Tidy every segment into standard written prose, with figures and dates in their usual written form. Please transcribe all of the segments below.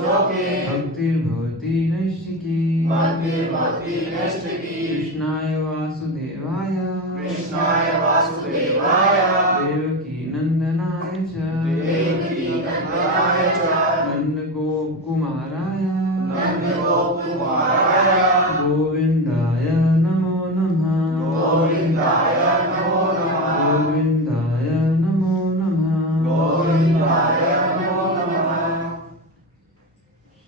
भक्तिर्भवति नैष्ठिकी कृष्णाय वासुदेवाय देवकी नंदनाय च नंदगोपकुमाराय गोविंदाय नमो नमः गोविंदाय नमो नमः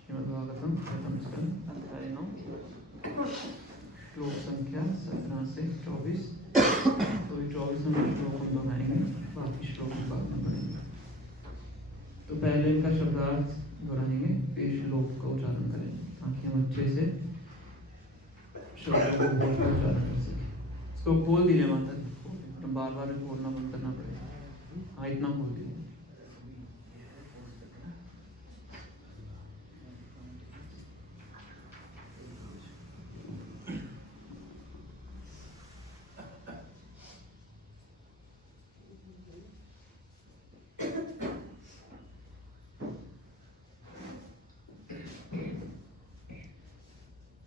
श्रीमद्भागवतम प्रथम स्कंद अध्याय 9 श्लोक संख्या 17 से 24। तो 24 नंबर श्लोक हम दोहराएंगे, बाकी श्लोक बाद में पढ़ेंगे। तो पहले इनका शब्दार्थ दोहराएंगे, फिर श्लोक का उच्चारण करेंगे ताकि हम अच्छे से श्लोक को बोलकर उच्चारण कर सकें। इसको खोल दीजिए माता जी, बार बार बोलना बंद करना पड़ेगा। हाँ, इतना खोल दीजिए।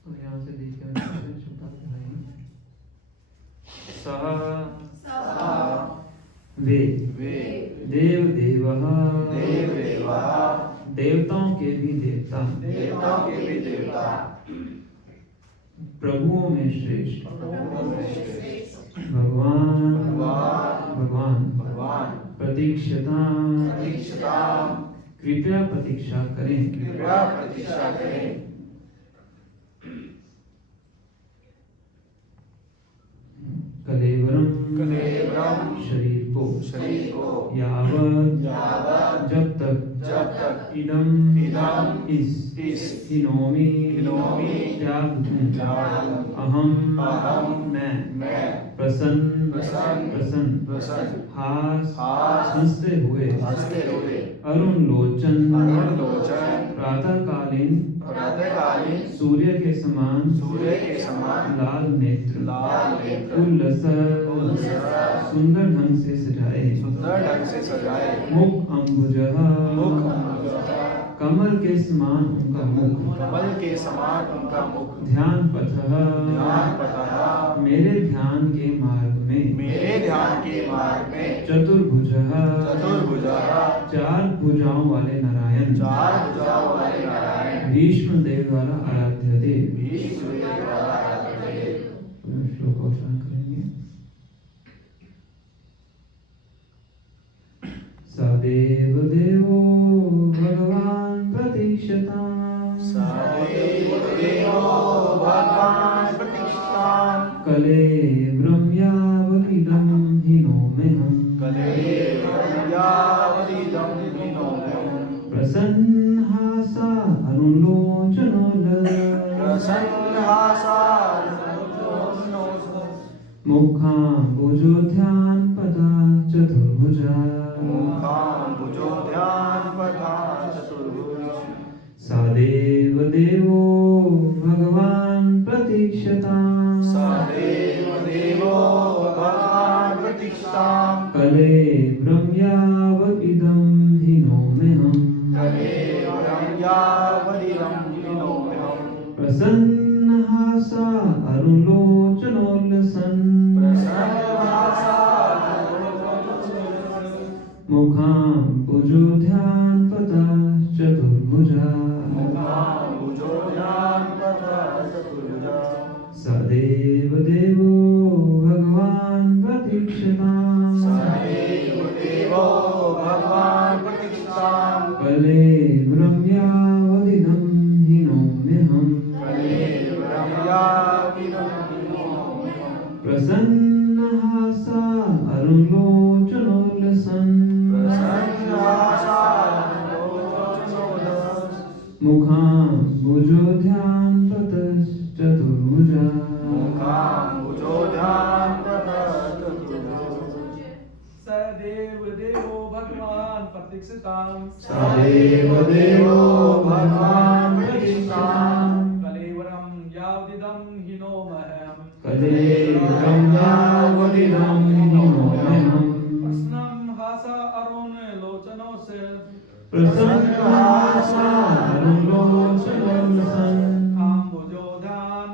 तो यहाँ से देखिए वे देव देवः देवताओं के भी देवता प्रभुओं में श्रेष्ठ भगवान प्रतीक्षता कृपया प्रतीक्षा करें कलेवरम शरीर को यावत जब तक इदम इस हिनोमी त्याग दूं अहम मैं प्रसन्न हंसते हुए अरुण लोचन प्रातःकालीन सूर्य के समान लाल नेत्र सुंदर ढंग से सजाए मुख अम्बुजः कमल के समान उनका मुख ध्यान पथः मेरे ध्यान के मार्ग में चतुर्भुजः चार भुजाओं वाले नारायण भीष्म देव द्वारा आराध्य देव। श्लोकोच्चारण करेंगे। सदेव देवो भगवान प्रतीक्षताम् कले ब्रह्म्यावलिदं हिनोम्यहम् प्रसन्नहासा मुखाम्बुजो ध्यानपदा चतुर्भुजा सदेव देवो भगवान प्रतीक्षताम् कले ब्रह्म्यावलिदं हिनोम्यहम् प्रसन्नहासा अरुणलोचनोल्लसन् मुखाम्बुजो ध्यानपदा चतुर्भुजा सदेव देवो भगवान प्रतीक्षताम् कले ब्रह्म्यावलिदं हिनोम्यहम् प्रसन्नहासा अरुणलोचनोल्लसन् मुखाम्बुजो ध्यानपतश्चतुर्भुजा सदेव देवो भगवान प्रतीक्षताम् कलेवरं यावदिदं हिनोम्यहम् प्रसन्नं हासा अरुण लोचनोऽस्य अरुलोचनोलसन् मुखाम्बुजोधान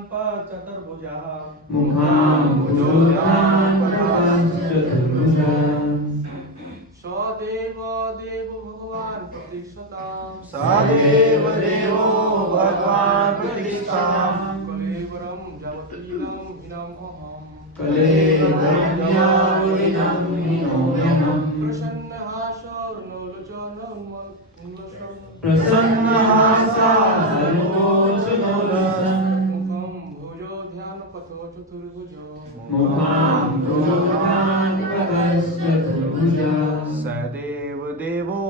चतुर्भुजा मुखाम्बुजोधान चतुर्भुजा सदेव देवो भगवान प्रतीक्षताम् सदेव देवो भगवान् प्रतीक्षताम् कलेवरं जवतीनं हिनमहम् कलेवरं यावदिनं हिनोम्यहम् प्रसन्नहासारुलोचनोलसन् मुखाम्बुजोधानचतुर्भुजा सदेव देवो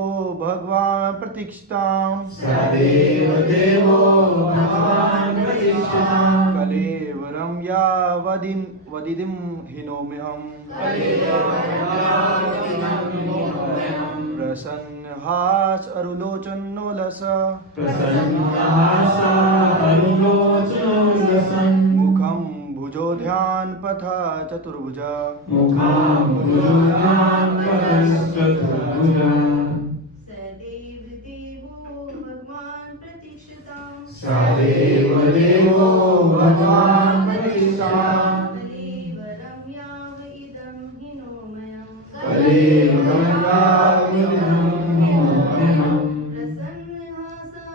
भगवान् प्रतीक्षताम् सदेव देवो भगवान् प्रतीक्षताम् कलेवरं यावदिं हिनोम्यहम् प्रसन्नहास अरुलोचनोलस प्रसन्नहासा अरुलोचनोलसन् मुखं भुजोध्यान पथ चतुर्भुजा मुखाम्बुजोधानचतुर्भुजा सदैव देवो भगवान् प्रतीक्षताम् सदैव देवो भगवान् प्रतीक्षताम् कलेवरं याव इदं हिनोमयम् कलेवरं यावदिदं हिनोम्यहम् प्रसन्नहासा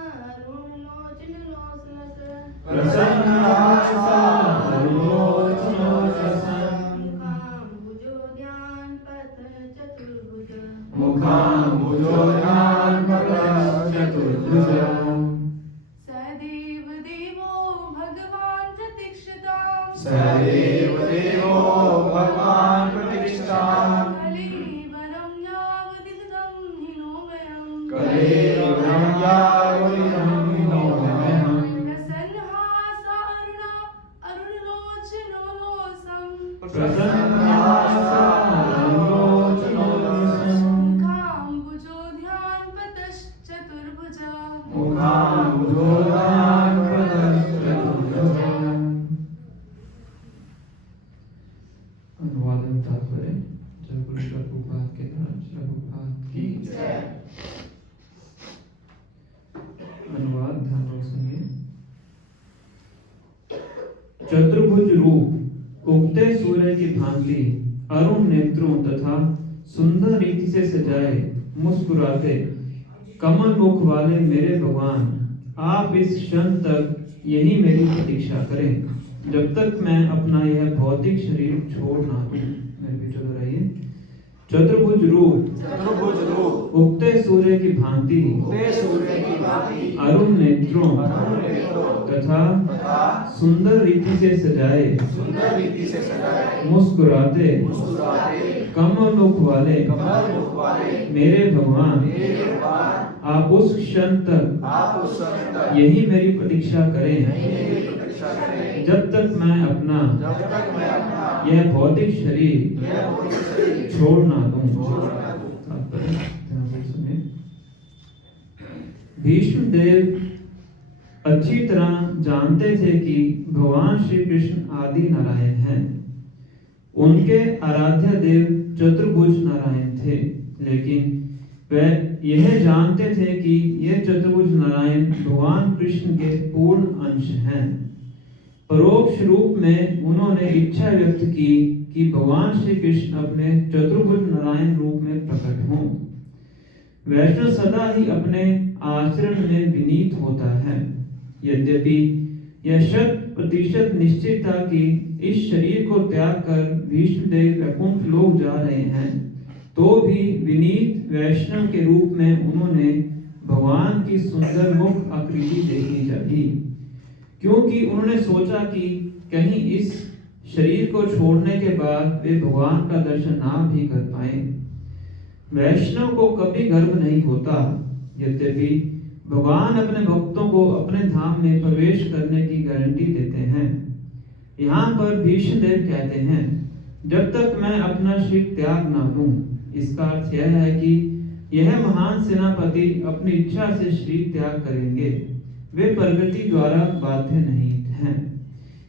प्रसन्नहासा अरुलोचनोलसन् मुखाम्बुजोधानचतुर्भुजा सदैव देवो भगवान् प्रतीक्षताम् सदेव देवो भगवान् प्रतीक्षताम् कलेवरं यावदिदं हिनोमयम् कलेवरं यावदिदं हिनोम्यहम् प्रसन्नहासा अरुणलोचनोलसम् प्रसन्नहासा अरुलोचनोलसन् मुखाम्बुजोध्यानपतश्चतुर्भुजा मुखाम्बुजोधानचतुर्भुजा। अनुवाद एवं तात्पर्य। जय गुरु प्रभुपाद के द्वारा प्रभुपाद की जय। अनुवाद ध्यान से सुनिए। चतुर्भुज रूप, उगते सूर्य की भांति अरुण नेत्रों तथा सुंदर रीति से सजाए मुस्कुराते कमल मुख वाले मेरे भगवान, आप इस क्षण तक यही मेरी प्रतीक्षा करें जब तक मैं अपना यह भौतिक शरीर छोड़ ना दूं। मेरे पीछे दोहराइए। चतुर्भुज रूप, उगते सूर्य की भांति अरुण नेत्रों तथा सुंदर रीति से सजाए मुस्कुराते कमल मुख वाले मेरे भगवान, आप उस क्षण तक यही मेरी प्रतीक्षा करें जब तक मैं अपना यह भौतिक शरीर छोड़ ना दूं। भीष्म देव अच्छी तरह जानते थे कि भगवान श्री कृष्ण आदि नारायण हैं। उनके आराध्य देव चतुर्भुज नारायण थे, लेकिन वे यह जानते थे कि ये चतुर्भुज नारायण भगवान कृष्ण के पूर्ण अंश हैं। परोक्ष रूप में उन्होंने इच्छा व्यक्त की कि भगवान श्री कृष्ण अपने चतुर्भुज नारायण रूप में प्रकट हों। वैष्णव सदा ही अपने आचरण में विनीत होता है। यद्यपि यह 100% निश्चित था कि इस शरीर को त्याग कर भीष्मदेव वैकुंठ लोक जा रहे हैं, तो भी विनीत वैष्णव के रूप में उन्होंने भगवान की सुंदर मुख आकृति देखनी चाहिए, क्योंकि उन्होंने सोचा कि कहीं इस शरीर को छोड़ने के बाद वे भगवान का दर्शन ना भी कर पाए। वैष्णव को कभी गर्व नहीं होता। यद्यपि भगवान अपने भक्तों को अपने धाम में प्रवेश करने की गारंटी देते हैं। यहाँ पर भीष्मदेव कहते हैं, जब तक मैं अपना शरीर त्याग ना दूं। इसका अर्थ यह है कि यह महान सेनापति अपनी इच्छा से शरीर त्याग करेंगे। वे प्रकृति द्वारा बाध्य नहीं हैं।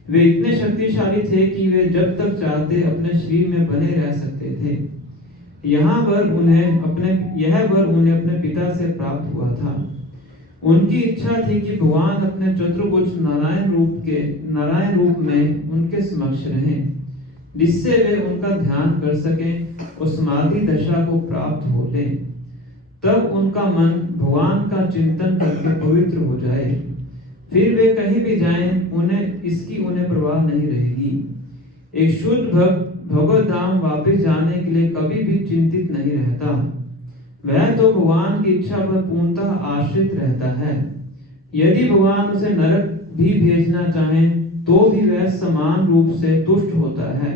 वे इतने शक्तिशाली थे कि वे जब तक चाहते अपने शरीर में बने रह सकते थे। यह वर उन्हें अपने पिता से प्राप्त हुआ था। उनकी इच्छा थी कि भगवान अपने चतुर्भुज नारायण रूप में उनके समक्ष रहें, जिससे वे उनका ध्यान कर सकें और समाधि दशा को प्राप्त हो ले। तब उनका मन भगवान का चिंतन करके पवित्र हो जाए। फिर वे कहीं भी जाएं, उन्हें परवाह नहीं रहेगी। एक शुद्ध भक्त भगवत धाम वापस जाने के लिए कभी भी चिंतित नहीं रहता। वह तो भगवान की इच्छा पर पूर्णतः आश्रित रहता है। यदि भगवान उसे नरक भी भेजना चाहें तो भी वह समान रूप से तुष्ट होता है।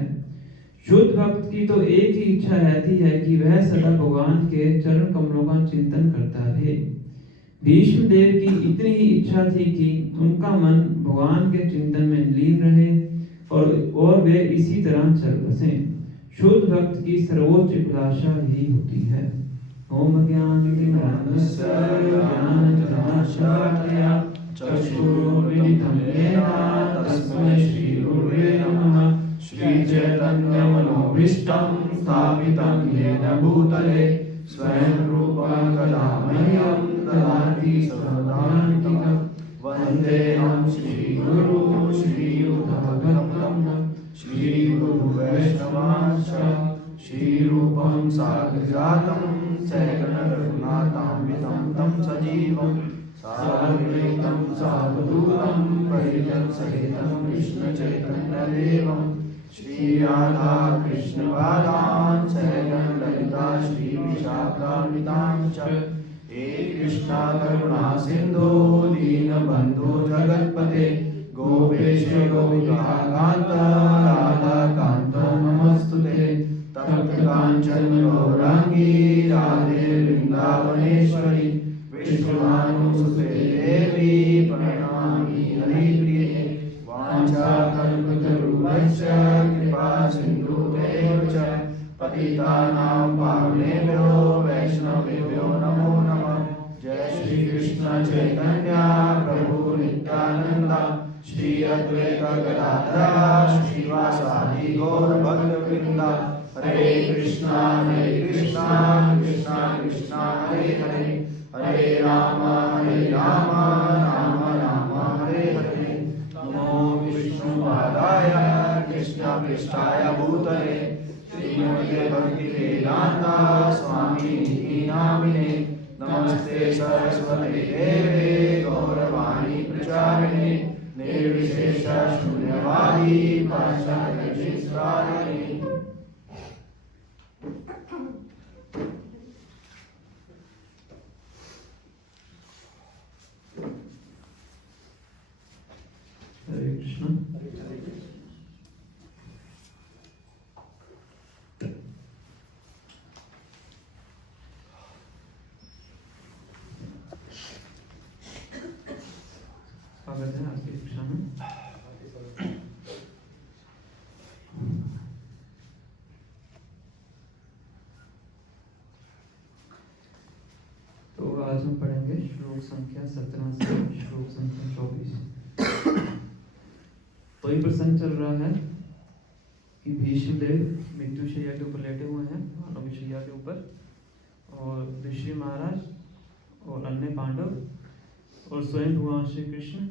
शुद्ध भक्त की तो एक ही इच्छा रहती है कि वह सदा भगवान के चरण कमलों का चिंतन करता रहे। भीष्म देव की इतनी ही इच्छा थी कि उनका मन भगवान के चिंतन में लीन रहे और वे इसी तरह चल बसे। शुद्ध भक्त की सर्वोच्च अभिलाषा यही होती है। ओम ज्ञानतिमिरान्धस्य ज्ञानञ्जनशलाकया चक्षुरुन्मिलितं येन तस्मै श्रीगुरुवे नमः। श्रीचैतन्यमनोभीष्टं स्थापितं येन भूतले स्वयं रूपं कदा मह्यं ददाति स्वपदान्तिकं। वन्देऽहं श्रीगुरु श्रीयुतागतं श्रीगुरुवैष्णवांश्च श्रीरूपं साग्रजातं सगण रघुनाथान्वितं तं सजीवं साद्वैतं सावधूतं परिजनसहितं कृष्णचैतन्यदेवं श्रीराधा कृष्णपादान् सगण ललिता श्रीविशाखान्वितांश्च। हे कृष्णा करुणा सिन्धो दीनबन्धो जगत्पते गोपेश गोपिकान्त राधाकान्त नमस्तुते। तप्त कांचन गौरांगी राधे वृंदावनेश्वरी विष्णुभानुसुते देवी प्रणमामि हरिप्रिये। वाञ्छाकल्पतरुभ्यश्च कृपा सिन्धुभ्येव च पतितानां पावनेभ्यो वैष्णवेभ्यो नमो नमः। जय श्री कृष्ण चैतन्य प्रभु नित्यानंद श्री अद्वैत गदाधर श्रीवासादि गौर भक्तवृंद। हरे कृष्णा कृष्णा कृष्णा हरे हरे, हरे राम राम राम हरे हरे। नमो विष्णुपादाय कृष्णपृष्ठाय भूतले श्रीमते भक्तिवेदांत स्वामिनिधि नामिने। नमस्ते सरस्वती देवे गौरवाणी प्रचारिणे निर्विशेष शून्यवादी पाश्चात्य। हरे कृष्ण। स्वागत है आज की कक्षा में। तो आज हम पढ़ेंगे श्लोक संख्या 17 से श्लोक संख्या 24। तो ये प्रसंग चल रहा है कि भीष्म देव मृत्युशैया के ऊपर लेटे हुए हैं, मानव शैया के ऊपर, और ऋषि महाराज और अन्य पांडव और स्वयं भगवान श्री कृष्ण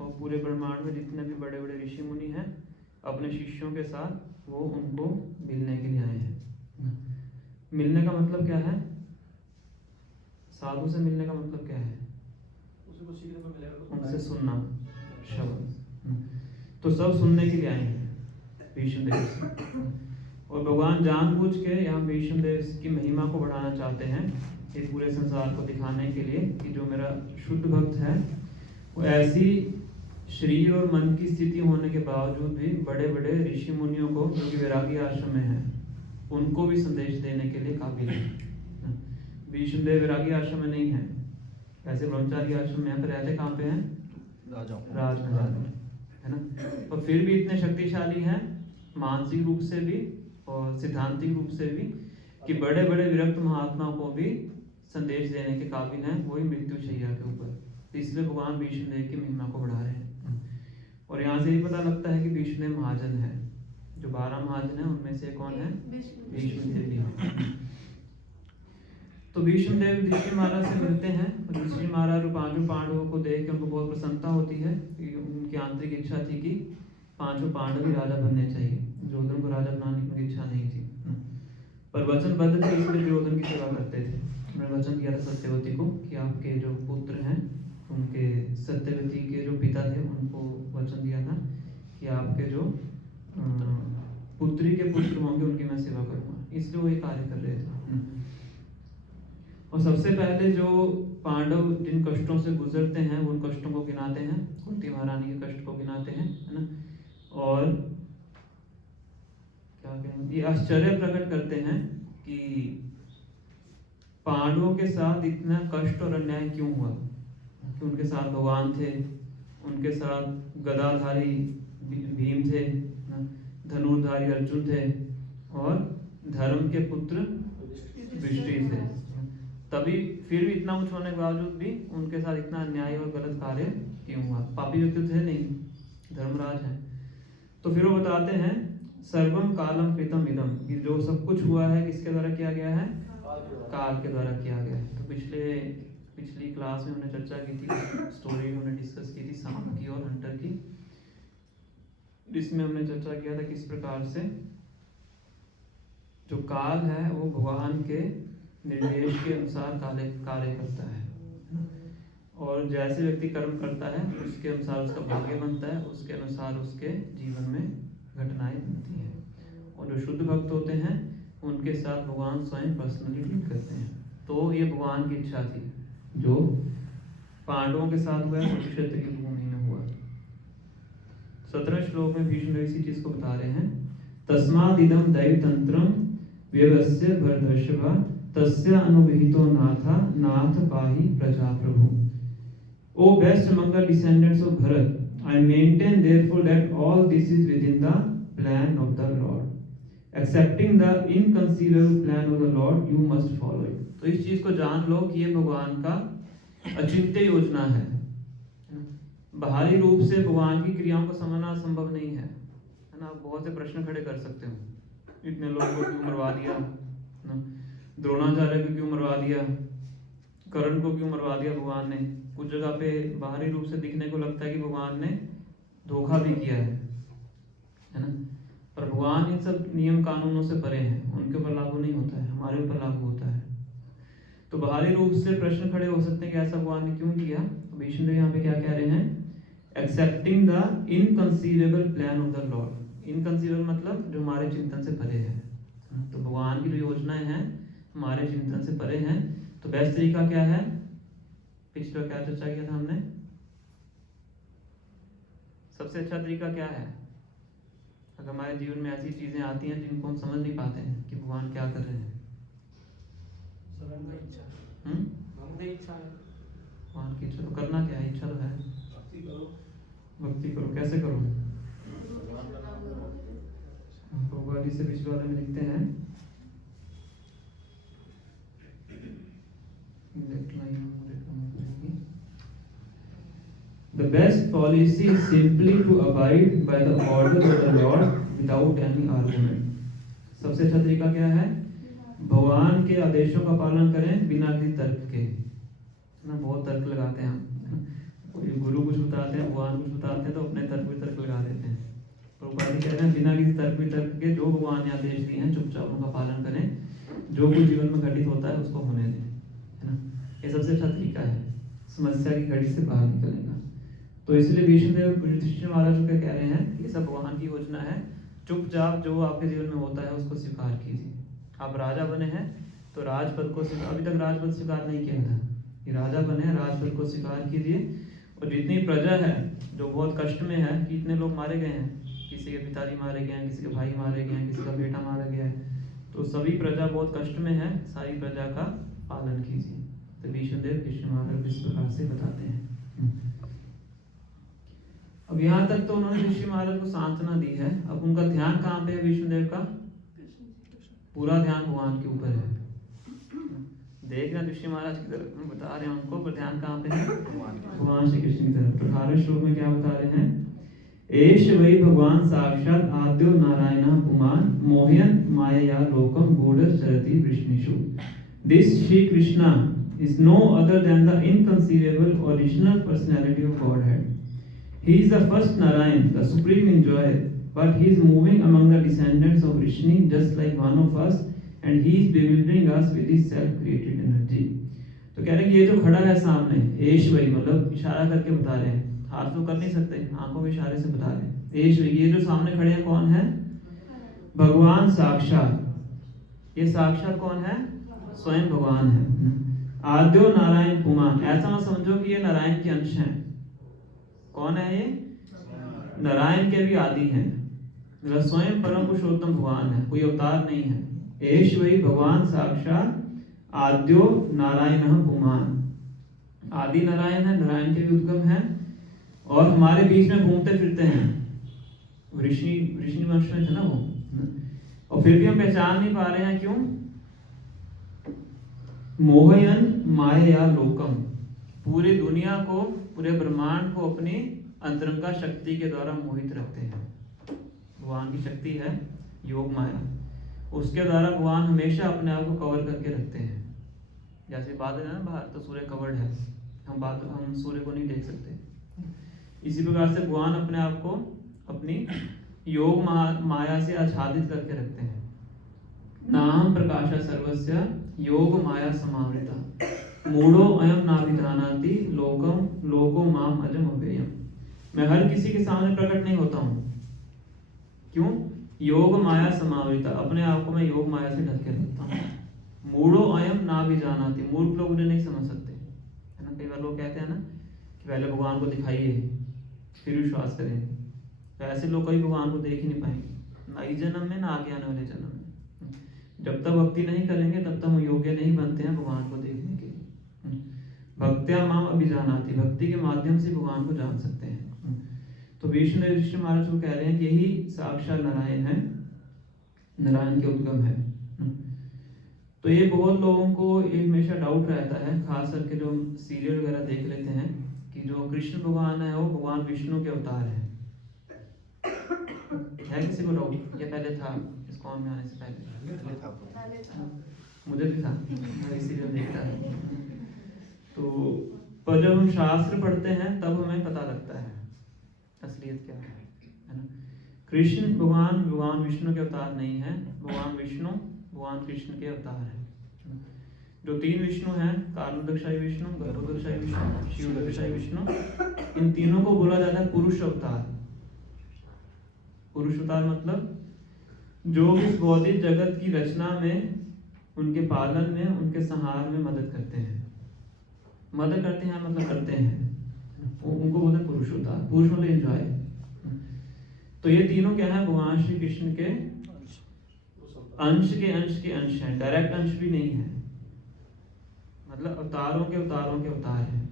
और पूरे ब्रह्मांड में जितने भी बड़े बड़े ऋषि मुनि हैं अपने शिष्यों के साथ वो उनको मिलने के लिए आए हैं। मिलने का मतलब क्या है? साधु से मिलने का मतलब क्या है? उनसे सुनना शब्द। तो सब सुनने के लिए आए हैं भीष्म देव से। और भगवान जानबूझ के यहाँ भीष्म देव की महिमा को बढ़ाना चाहते हैं, ये पूरे संसार को दिखाने के लिए कि जो मेरा शुद्ध भक्त है वो ऐसी शरीर और मन की स्थिति होने के बावजूद भी बड़े बड़े ऋषि मुनियों को जो कि वैरागी आश्रम में हैं उनको भी संदेश देने के लिए काबिल है। भीष्म देव वैरागी आश्रम में नहीं है, ऐसे ब्रह्मचारी आश्रम में यहाँ पे रहते कहाँ पे हैं? राजमहल में, है ना। और फिर भी इतने शक्तिशाली हैं मानसिक रूप से भी और सिद्धांतिक रूप से भी कि बड़े बड़े विरक्त महात्माओं को भी संदेश देने के काबिल हैं, वही मृत्युशैया के ऊपर। तो इसलिए भगवान भीष्म देव की महिमा को बढ़ा रहे हैं। और यहाँ से ही पता लगता है कि भीष्म देव महाजन है। जो 12 महाजन है उनमें से कौन है? भीष्म देव जी। तो भीष्म देव युधिष्ठिर महाराज से मिलते हैं और युधिष्ठिर महाराज पांचों पांडवों को देख के उनको बहुत प्रसन्नता होती है कि उनकी आंतरिक इच्छा थी कि पांचों पांडव ही राजा बनने चाहिए, दुर्योधन को राजा बनाने की उनकी इच्छा नहीं थी, पर वचनबद्ध थे इसलिए दुर्योधन की सेवा करते थे। उन्होंने वचन दिया था सत्यवती को कि आपके जो पुत्र हैं उनके, सत्यवती के जो पिता थे उनको वचन दिया था कि आपके जो पुत्री के पुत्र होंगे उनकी मैं सेवा करूंगा, इसलिए वो ये कार्य कर रहे थे। और सबसे पहले जो पांडव जिन कष्टों से गुजरते हैं वो उन कष्टों को गिनाते हैं, कुंती महारानी के कष्ट को गिनाते हैं, है ना, और क्या कहें, ये आश्चर्य प्रकट करते हैं कि पांडवों के साथ इतना कष्ट और अन्याय क्यों हुआ, कि उनके साथ भगवान थे, उनके साथ गदाधारी भीम थे, धनुर्धारी अर्जुन थे और धर्म के पुत्र युधिष्ठिर थे, तभी फिर भी इतना कुछ होने के बावजूद भी उनके साथ इतना अन्याय और गलत कार्य क्यों हुआ। पापी व्यक्ति थे नहीं, धर्मराज हैं। तो फिर वो बताते हैं सर्वम कालम कृतम इदम, कि जो सब कुछ हुआ है किसके द्वारा किया गया है, काल के द्वारा किया गया है। तो पिछली क्लास में हमने चर्चा की थी, स्टोरी हमने डिस्कस की थी सांप की और हंटर की, जिसमें हमने चर्चा किया था किस प्रकार से जो काल है वो भगवान के निर्देश के अनुसार कार्य करता है, और जैसे व्यक्ति कर्म करता है उसके अनुसार उसका भाग्य बनता है, उसके अनुसार उसके जीवन में घटनाएं बनती हैं। और जो शुद्ध भक्त होते हैं उनके साथ भगवान स्वयं पर्सनली डील करते हैं। तो ये भगवान की इच्छा थी जो पांडवों के साथ हुआ, कुरुक्षेत्र की भूमि में हुआ। 17वें श्लोक में भीष्म इसी चीज को बता रहे हैं, तस्मादिदं दैवतंत्रं व्यवस्य भरतर्षभा तस्य अनुविहितो नाथ पाहि प्रजा प्रभु। O best among the descendants of Bharat, I maintain therefore that all this is within the plan of the Lord. Accepting the inconceivable plan of the Lord, you must follow it. तो इस चीज को जान लो कि ये भगवान का अचिंत्य योजना है। बाहरी रूप से भगवान की क्रियाओं को समझना संभव नहीं है, है ना। आप बहुत से प्रश्न खड़े कर सकते हो, इतने लोगों को क्यों मरवा दिया, द्रोणाचार्य को क्यों मरवा दिया, कर्ण को क्यों मरवा दिया भगवान ने। कुछ जगह पे बाहरी रूप से दिखने को लगता है कि भगवान ने धोखा भी किया है ना, पर भगवान इन सब नियम कानूनों से परे हैं, उनके ऊपर लागू नहीं होता है, हमारे ऊपर लागू होता है। तो बाहरी रूप से प्रश्न खड़े हो सकते हैं कि ऐसा भगवान ने क्यों किया। तो भीष्म देव यहाँ पे क्या कह रहे हैं, accepting the inconceivable plan of the Lord. Inconceivable मतलब जो हमारे चिंतन से परे है। तो भगवान की जो योजनाएं हैं हमारे चिंतन से परे हैं। तो बेस्ट तरीका क्या है, पिछले क्या चर्चा किया था हमने, सबसे अच्छा तरीका क्या है, अगर हमारे जीवन में ऐसी चीजें आती हैं जिनको हम समझ नहीं पाते हैं कि भगवान क्या कर रहे हैं, भगवान की इच्छा है, भगवान की इच्छा तो करना क्या है, इच्छा तो है, भक्ति करो। कैसे करो, भगवान से पिछले वाले में लिखते हैं, The best policy is simply to abide by the orders of the Lord without any argument. सबसे अच्छा तरीका क्या है, भगवान के आदेशों का पालन करें बिना किसी तर्क के ना। बहुत तर्क लगाते हैं हम, कोई गुरु कुछ बताते हैं, भगवान कुछ बताते हैं, तो अपने तर्क लगा देते हैं। प्रभुपाद जी कहते हैं बिना किसी तर्क के जो भगवान ने आदेश दिए हैं चुपचाप उनका पालन करें, जो कुछ जीवन में घटित होता है उसको होने दें, है ना। ये सबसे अच्छा तरीका है समस्या की घड़ी से बाहर निकलने का। तो इसलिए भीष्म देव युधिष्ठिर महाराज को कह रहे हैं कि ये सब भगवान की योजना है, चुपचाप जो आपके जीवन में होता है उसको स्वीकार कीजिए। आप राजा बने हैं तो राजपद को, अभी तक राजपद स्वीकार नहीं किया था, ये राजा बने हैं, राजपद को स्वीकार कीजिए। और जितनी प्रजा है जो बहुत कष्ट में है, कि इतने लोग मारे गए हैं, किसी के पिताजी मारे गए हैं, किसी के भाई मारे गए हैं, किसी का बेटा मारा गया है, तो सभी प्रजा बहुत कष्ट में है, सारी प्रजा का पालन कीजिए। तो भीष्म देव कृष्ण महाराज इस प्रकार से बताते हैं। अब यहाँ तक तो उन्होंने ऋषि महाराज को सांत्वना दी है। अब उनका ध्यान कहाँ पे है, विष्णुदेव का पूरा ध्यान भगवान के ऊपर है। देखना ऋषि महाराज की तरफ बता रहे हैं उनको, पर ध्यान कहाँ पे है, भगवान श्री कृष्ण की तरफ। 18वें श्लोक में क्या बता रहे हैं, एष वै भगवान साक्षात आद्यो नारायण पुमान मोहयन मायया लोकम गूढ़ चरति वृष्णिषु This Shri Krishna is no other than the inconceivable original personality of Godhead. He is the first Narayan, the supreme enjoyer, but he is moving among the descendants of Vrishni just like one of us, and he is bewildering us with his self-created energy. तो कह रहे हैं कि ये जो खड़ा है सामने, एश वही, मतलब इशारा करके बता रहे हैं, हाथ तो कर नहीं सकते, आंखों के इशारे से बता रहे हैं। एश वही, ये जो सामने खड़े हैं कौन है? भगवान साक्षात। ये साक्षात कौन है? स्वयं भगवान है। आद्यो नारायण पुमान, ऐसा मत समझो कि ये नारायण के अंश हैं। कौन है ये? नारायण के भी आदि हैं, मतलब स्वयं परम पुरुषोत्तम भगवान है, कोई अवतार नहीं है। एश वही भगवान साक्षात आद्यो नारायण पुमान, आदि नारायण है, नारायण के भी उद्गम है, और हमारे बीच में घूमते फिरते हैं। वृष्णि वंश में थे ना वो, और फिर भी हम पहचान नहीं पा रहे हैं, क्यों? मोहयन माया लोकम, पूरी दुनिया को, पूरे ब्रह्मांड को अपनी अंतरंगा शक्ति के द्वारा मोहित रखते हैं। भगवान की शक्ति है योग माया, उसके द्वारा भगवान हमेशा अपने आप को कवर करके रखते हैं। जैसे बादल है ना बाहर, तो सूर्य कवर्ड है, हम सूर्य को नहीं देख सकते। इसी प्रकार से भगवान अपने आप को अपनी योग माया से आच्छादित करके रखते हैं। नाम प्रकाशा सर्वस्य योग माया समावृता मूढ़ो अयम नाभिजानाति लोकम लोको माम अजम अव्ययम। मैं हर किसी के सामने प्रकट नहीं होता हूँ, क्यों? योग माया समावृता, अपने आप को मैं योग माया से ढक के रखता हूँ। मूढ़ो अयम नाभिजानाति, मूर्ख लोग उन्हें नहीं समझ सकते, है ना। कई बार लोग कहते हैं ना कि पहले भगवान को दिखाइए फिर विश्वास करेंगे, तो ऐसे लोग कभी भगवान को देख ही नहीं पाएंगे, ना इस जन्म में ना आगे आने वाले जन्म में। जब तक भक्ति नहीं करेंगे तब तक हम योग्य नहीं बनते हैं भगवान को देखने के लिए। भक्त्या माम अभिजानाति, भक्ति के माध्यम से भगवान को जान सकते हैं। तो विष्णु युधिष्ठिर महाराज को कह रहे हैं कि यही साक्षात नारायण है, नारायण के उद्गम है। तो ये बहुत लोगों को एक हमेशा डाउट रहता है, खास करके जो सीरियल वगैरह देख लेते हैं, कि जो कृष्ण भगवान है वो भगवान विष्णु के अवतार है किसी को डाउट? ये पहले था इस कौन में आने से पहले? मुझे भी था, मैं सीरियल देखता है। तो पर जब हम शास्त्र पढ़ते हैं तब हमें पता लगता है असलियत क्या है ना। कृष्ण भगवान विष्णु के अवतार नहीं है, भगवान विष्णु भगवान कृष्ण के अवतार है। जो तीन विष्णु हैं, कारणोदकशाही विष्णु, गर्भोदकशाही विष्णु, शिवोदकशाही विष्णु, इन तीनों को बोला जाता है पुरुष अवतार। पुरुष अवतार मतलब जो इस भौतिक जगत की रचना में, उनके पालन में, उनके संहार में मदद करते हैं। मदद करते हैं मतलब करते हैं, उनको बोलते हैं पुरुष अवतार। पुरुष मतलब एंजॉय। तो ये तीनों क्या है? भगवान श्री कृष्ण के अंश के अंश के अंश हैं, डायरेक्ट अंश भी नहीं है, मतलब अवतारों के अवतार हैं।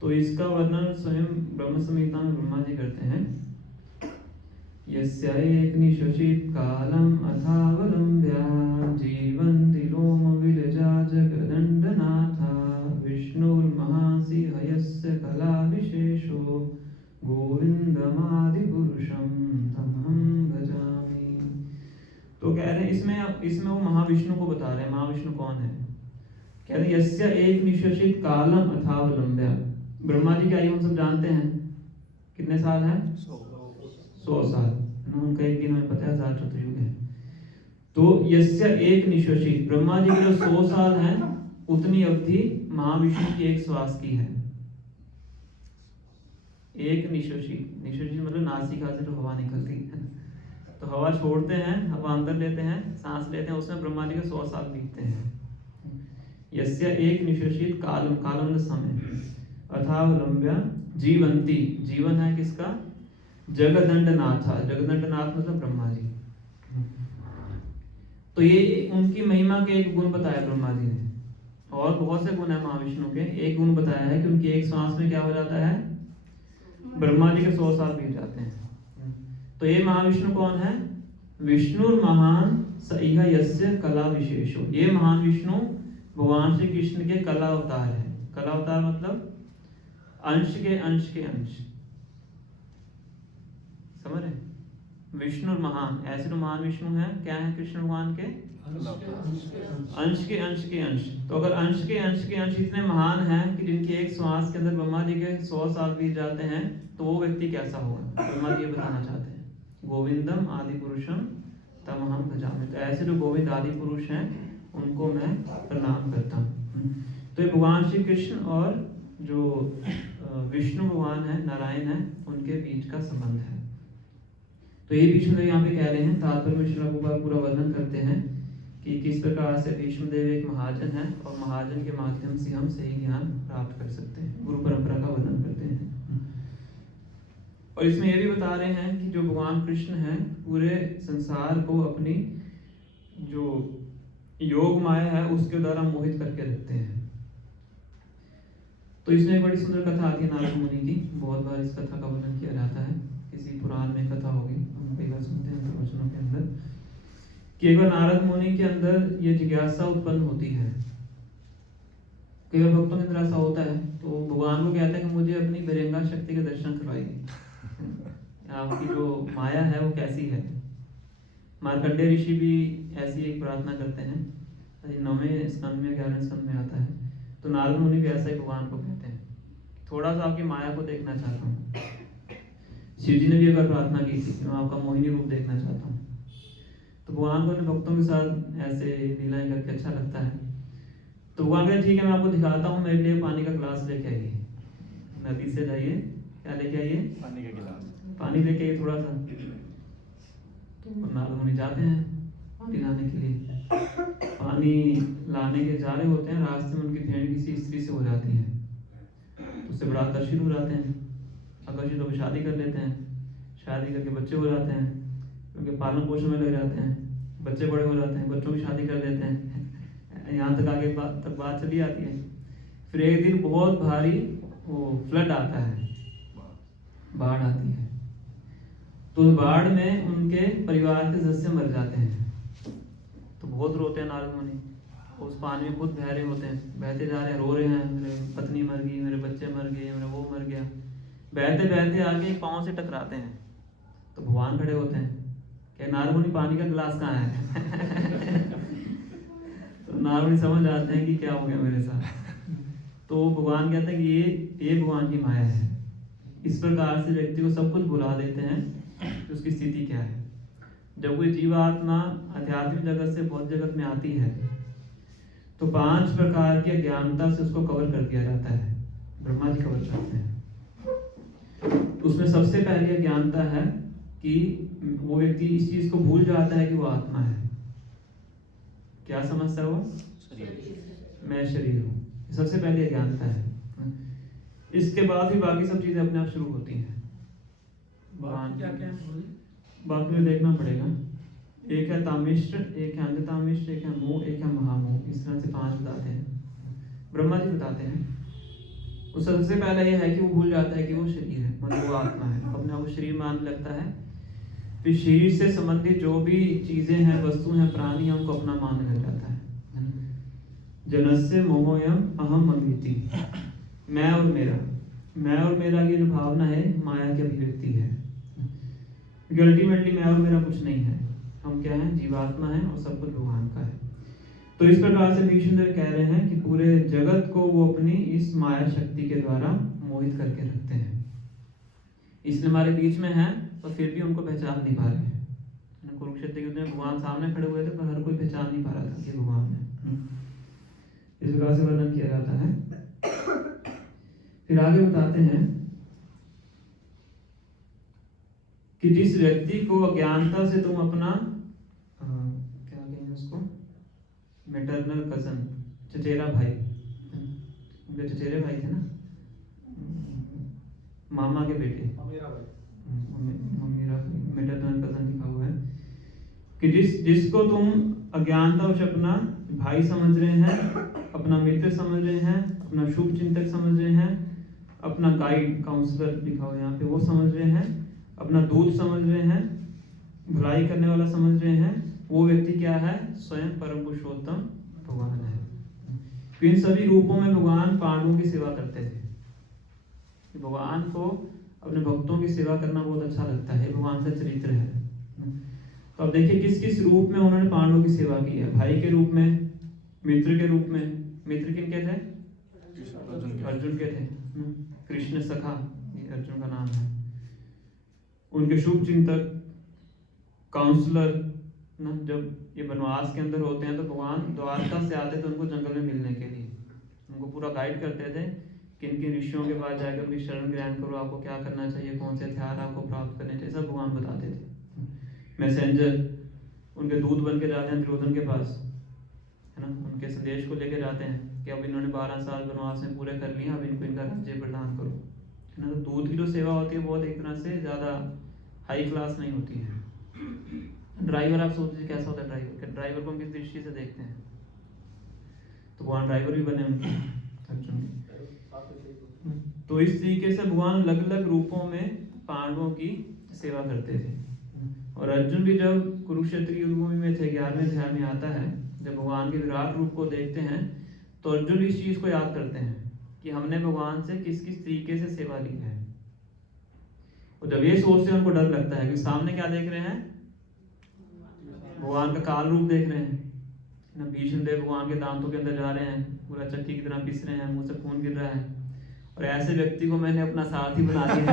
तो इसका वर्णन स्वयं ब्रह्म संहिता में ब्रह्मा जी करते हैं। यस्य एकनिशशित कालम अथावलंब्या जीवन्ति लोम विलजा जगदण्डनाथा विष्णुर्महासि हयस्य कला विशेषो गोविंदमादिपुरुषं तमहं भजामि। तो कह रहे हैं इसमें वो महाविष्णु को बता रहे हैं। महाविष्णु कौन है? कह रहे यस्य एक निशशित कालम अथावलंब्या। ब्रह्मा जी की आयु हम सब जानते हैं, कितने साल है? 100 साल। उनका एक दिन हमें पता है 1000 चतुर्युग है। तो यस्य एक निशशित, ब्रह्मा जी के जो 100 साल हैं उतनी अवधि महाविष्णु की एक श्वास की है। एक निशशित मतलब नासिका से जो हवा निकलती है, तो हवा छोड़ते हैं, हवा अंदर लेते हैं, सांस लेते हैं, उसमें ब्रह्मा जी के 100 साल बीतते हैं। यस्य एक निशशित कालम, कालम समय, अथावलंब्या जीवंती, जीवन है किसका? जगदंडनाथा, जगदंडनाथ मतलब ब्रह्मा जी। तो ये उनकी महिमा के एक गुण बताया ब्रह्मा जी ने, और बहुत से गुण है महाविष्णु के। एक गुण बताया है कि उनकी एक सांस में क्या हो जाता है? ब्रह्मा जी के 100 साल बीत जाते हैं। तो ये महाविष्णु कौन है? विष्णु महान स इह यस्य कला विशेषो। ये महान विष्णु भगवान श्री कृष्ण के कला अवतार है। कला अवतार मतलब अंश के अंश के अंश, समझ रहे? विष्णु महान, ऐसे तो महान विष्णु हैं, क्या है कृष्ण भगवान के? अंश के अंश के अंश। तो अगर अंश के अंश के अंश इतने महान हैं कि जिनकी एक श्वास के अंदर ब्रह्मा जी के 100 साल बीत जाते हैं, तो वो व्यक्ति कैसा होगा? ब्रह्मा जी ये बताना चाहते हैं, गोविंदम आदि पुरुषम तमहम भजामि। तो ऐसे जो गोविंद आदि पुरुष हैं उनको मैं प्रणाम करता हूँ। तो ये भगवान श्री कृष्ण और जो विष्णु भगवान है, नारायण है, उनके बीच का संबंध है। तो ये भीष्मदेव यहाँ पे कह रहे हैं, तात्पर्य में श्रील प्रभुपाद पूरा वर्णन करते हैं कि किस प्रकार से भीष्मदेव एक महाजन है और महाजन के माध्यम से हम सही ज्ञान प्राप्त कर सकते हैं, गुरु परंपरा का वर्णन करते हैं। और इसमें ये भी बता रहे हैं कि जो भगवान कृष्ण है पूरे संसार को अपनी जो योग माया है उसके द्वारा मोहित करके रखते हैं। तो इसमें एक बड़ी सुंदर कथा आती है नारद मुनि की, बहुत बार इस कथा का वर्णन किया जाता है, किसी पुराण में कथा होगी, हम कई बार सुनते हैं प्रवचनों के अंदर, कि एक बार नारद मुनि के अंदर ये जिज्ञासा उत्पन्न होती है। कई बार भक्तों के अंदर ऐसा होता है, तो भगवान को कहते हैं कि मुझे अपनी भृंगा शक्ति के दर्शन करवाइए, आपकी जो माया है वो कैसी है। मार्कंडेय ऋषि भी ऐसी एक प्रार्थना करते हैं, 9वें स्कंद में 11वें स्कंद में आता है। तो नारद मुनि भी ऐसा ही भगवान को कहते हैं, थोड़ा सा आपकी माया को देखना चाहता हूँ। शिव जी ने भी एक बार प्रार्थना की थी कि मैं आपका मोहिनी रूप देखना चाहता हूँ। तो भगवान को अपने भक्तों के साथ ऐसे लीलाएं करके अच्छा लगता है। तो भगवान कहते ठीक है, मैं आपको दिखाता हूँ, मेरे लिए पानी का गिलास लेके आइए। नदी से जाइए, क्या लेके आइए? पानी का गिलास, पानी लेके आइए थोड़ा सा। तो नारद मुनि जाते हैं पानी लाने के लिए। पानी लाने के जा रहे होते हैं, रास्ते में उनकी भेंट किसी स्त्री से हो जाती है, तो उससे बड़ा आकर्षित हो जाते हैं। आकर्षित होकर शादी कर लेते हैं, शादी करके बच्चे हो जाते हैं, उनके पालन पोषण में लग जाते हैं, बच्चे बड़े हो जाते हैं, बच्चों की शादी कर देते हैं। यहाँ तक आगे तक बात चली आती है। फिर एक दिन बहुत भारी वो फ्लड आता है, बाढ़ आती है। तो बाढ़ में उनके परिवार के सदस्य मर जाते हैं। तो बहुत रोते हैं नारद मुनि, उस पानी में खुद बह रहे होते हैं, बहते जा रहे हैं, रो रहे हैं, मेरे पत्नी मर गई, मेरे बच्चे मर गए, मेरा वो मर गया। बहते बहते आगे पाँव से टकराते हैं। तो भगवान खड़े होते हैं, क्या नारद मुनि पानी का गिलास कहाँ है? तो नारद मुनि समझ आते हैं कि क्या हो गया मेरे साथ। तो भगवान कहते हैं कि ये भगवान की माया है। इस प्रकार से व्यक्ति को सब कुछ भुला देते हैं कि उसकी स्थिति क्या है। जब कोई जीवात्मा आध्यात्मिक जगत से भौतिक जगत में आती है तो 5 प्रकार की अज्ञानता से उसको कवर कर दिया जाता है, ब्रह्मा जी कवर करते हैं। उसमें सबसे पहली अज्ञानता है कि वो व्यक्ति इस चीज को भूल जाता है कि वो आत्मा है। क्या समझता है वो? मैं शरीर हूँ, सबसे पहली अज्ञानता है। इसके बाद ही बाकी सब चीजें अपने आप शुरू होती हैं। क्या क्या बाकी में देखना पड़ेगा। एक है तामिश्र, एक है अंधतामिश्र, एक है मोह, एक है महामोह। इस तरह से 5 बताते हैं, ब्रह्मा जी बताते हैं। उससे सबसे पहला यह है कि वो भूल जाता है कि वो शरीर है, मतलब वो आत्मा है, अपने आप को शरीर मानने लगता है। फिर शरीर से संबंधित जो भी चीजें हैं, वस्तु हैं, प्राणी हैं, उनको अपना मानने लग जाता है। जनस्य मोहोयम अहम ममीति, मैं और मेरा ये जो भावना है माया की अभिव्यक्ति है। क्योंकि अल्टीमेटली मैं और मेरा कुछ नहीं है, हम क्या हैं? जीवात्मा है और सब कुछ भगवान का है। तो इस प्रकार से भीष्मदेव कह रहे हैं कि पूरे जगत को वो अपनी इस माया शक्ति के द्वारा मोहित करके रखते हैं। इसलिए हमारे बीच में है और फिर भी उनको पहचान नहीं पा रहे हैं। कुरुक्षेत्र युद्ध में भगवान सामने खड़े हुए थे पर हर कोई पहचान नहीं पा रहा था कि भगवान है। इस प्रकार से वर्णन किया जाता है। फिर आगे बताते हैं कि जिस व्यक्ति को अज्ञानता से तुम अपना क्या कहेंगे उसको, मैटरनल कजन, चचेरा भाई, उनके चचेरे भाई थे ना, मामा के बेटे, मैटरनल कजन लिखा हुआ है कि जिसको तुम अज्ञानतावश अपना भाई समझ रहे हैं, अपना मित्र समझ रहे हैं, अपना शुभ चिंतक समझ रहे हैं, अपना गाइड काउंसलर लिखा हुआ है यहाँ पे, वो समझ रहे हैं, अपना दूत समझ रहे हैं, भलाई करने वाला समझ रहे हैं, वो व्यक्ति क्या है? स्वयं परम पुरुषोत्तम भगवान है। इन सभी रूपों में भगवान पांडवों की सेवा करते थे। भगवान को अपने भक्तों की सेवा करना बहुत अच्छा लगता है, भगवान का चरित्र है। तो अब देखिए किस किस रूप में उन्होंने पांडवों की सेवा की है। भाई के रूप में, मित्र के रूप में। मित्र किन के थे? अर्जुन के थे। कृष्ण सखा, ये अर्जुन का नाम है। उनके शुभ चिंतक, काउंसलर ना, जब ये वनवास के अंदर होते हैं तो भगवान द्वारका से आते थे उनको जंगल में मिलने के लिए, उनको पूरा गाइड करते थे किन किन ऋषियों के पास जाकर उनकी शरण ग्रहण करो, आपको क्या करना चाहिए, कौन से हथियार आपको प्राप्त करने चाहिए, सब भगवान बताते थे। मैसेंजर, उनके दूत बन के जाते हैं दुर्योधन के पास, है ना, उनके संदेश को लेके जाते हैं कि अब इन्होंने 12 साल वनवास में पूरे कर लिए, अब इनको इनका राज्य प्रदान करो, है ना। तो दूत की जो सेवा होती है बहुत एक तरह से ज़्यादा हाई क्लास नहीं होती है। ड्राइवर, आप सोच लीजिए कैसा होता है ड्राइवर, ड्राइवर को हम किस दृष्टि से देखते हैं, तो भगवान ड्राइवर भी बने उनके अर्जुन के। तो इस तरीके से भगवान अलग अलग रूपों में पांडवों की सेवा करते थे। और अर्जुन भी जब कुरुक्षेत्र की भूमि में थे, 11वें अध्याय में आता है, जब भगवान के विराट रूप को देखते हैं तो अर्जुन इस चीज को याद करते हैं कि हमने भगवान से किस किस तरीके से सेवा ली है। और जब ये सोचते हैं उनको डर लगता है कि सामने क्या देख रहे हैं, भगवान का काल रूप देख रहे हैं ना। भीष्म देव भगवान के दांतों के अंदर जा रहे हैं, पूरा चक्की की तरह पिस रहे हैं, मुंह से खून गिर रहा है, और ऐसे व्यक्ति को मैंने अपना सारथी बना दिया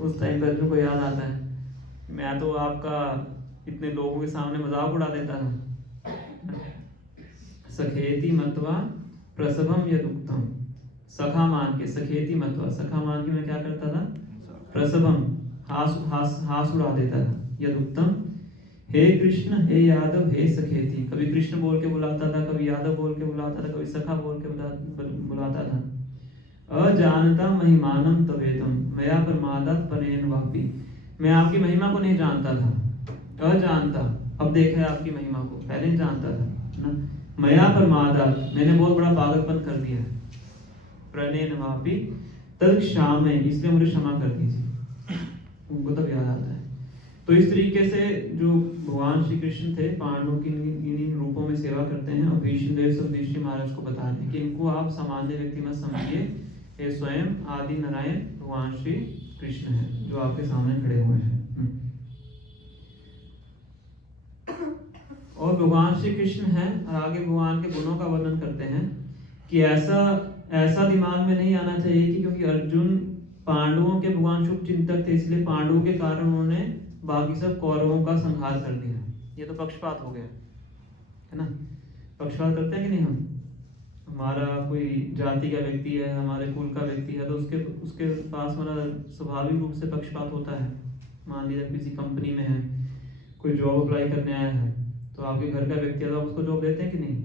उस टाइम पर अर्जुन को याद आता है, मैं तो आपका इतने लोगों के सामने मजाक उड़ा देता था। सखेति मत्वा प्रसभम यदुक्तम, सखा मान के, सखेति मत्वा, सखा मान के मैं क्या करता था, प्रसभम, हास उड़ा देता था, यदुक्तम, हे कृष्ण, हे यादव, हे सखेति, कभी कृष्ण बोल के बुलाता था, कभी यादव बोल के बुलाता था, कभी सखा बोल के बुलाता था। अजानता महिमानम तवेतम मया प्रमादात परेण वापि, मैं आपकी महिमा को नहीं जानता था, अजानता, अब देखा है आपकी महिमा को, पहले नहीं जानता था ना। मया प्रमादात, मैंने बहुत बड़ा पागलपन कर दिया है, प्रणेन वापि तद क्षाम, इसलिए मुझे क्षमा कर दीजिए, उनको तब याद आता है। तो इस तरीके से जो भगवान श्री कृष्ण थे पांडवों की इन रूपों में सेवा करते हैं। और भीष्म देव सब युधिष्ठिर महाराज को बता रहे हैं कि इनको आप सामान्य व्यक्ति मत समझिए, ये स्वयं आदि नारायण भगवान श्री कृष्ण हैं जो आपके सामने खड़े हुए हैं। और भगवान श्री कृष्ण हैं, और आगे भगवान के गुणों का वर्णन करते हैं कि ऐसा दिमाग में नहीं आना चाहिए कि क्योंकि अर्जुन पांडवों के भगवान शुभ चिंतक थे इसलिए पांडवों के कारण उन्होंने बाकी सब कौरवों का संहार कर दिया, ये तो पक्षपात हो गया, है ना। पक्षपात करते हैं कि नहीं हम, हमारा कोई जाति का व्यक्ति है, हमारे कुल का व्यक्ति है, तो उसके पास हमारा स्वाभाविक रूप से पक्षपात होता है। मान लीजिए किसी कंपनी में है, कोई जॉब अप्लाई करने आया है, तो आपके घर का व्यक्ति है तो आप उसको जॉब देते हैं कि नहीं,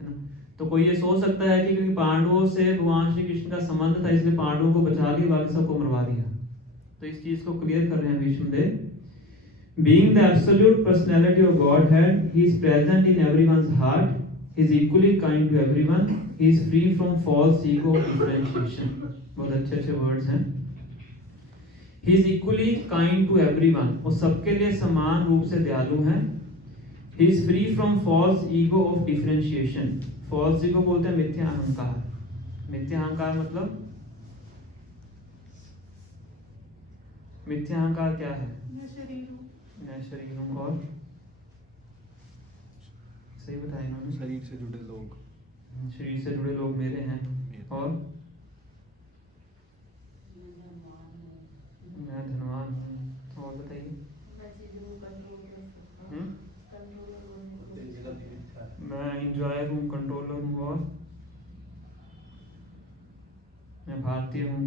है ना। तो कोई ये सोच सकता है कि क्योंकि पांडवों से भगवान श्री कृष्ण का संबंध था इसलिए पांडवों को बचा लिया, बाकी सबको मरवा दिया। तो इस चीज को क्लियर कर रहे हैं भीष्म देव। Being the absolute personality of Godhead, He is present in everyone's heart. He is equally kind to everyone. He is free from false ego of differentiation. बहुत अच्छे वर्ड्स हैं। He is equally kind to everyone. वो सबके लिए समान रूप से दयालु हैं। He is free from false ego of differentiation. False ego बोलते हैं मिथ्या अहंकार। मिथ्या अहंकार मतलब, मिथ्या अहंकार क्या है? मैं शरीर हूँ, और सही बताया इन्होंने, शरीर से जुड़े लोग, शरीर से जुड़े लोग मेरे हैं, और मैं धनवान हूँ, और बताइए। मैं इंजॉयर हूँ, कंट्रोलर हूँ, और मैं भारतीय हूँ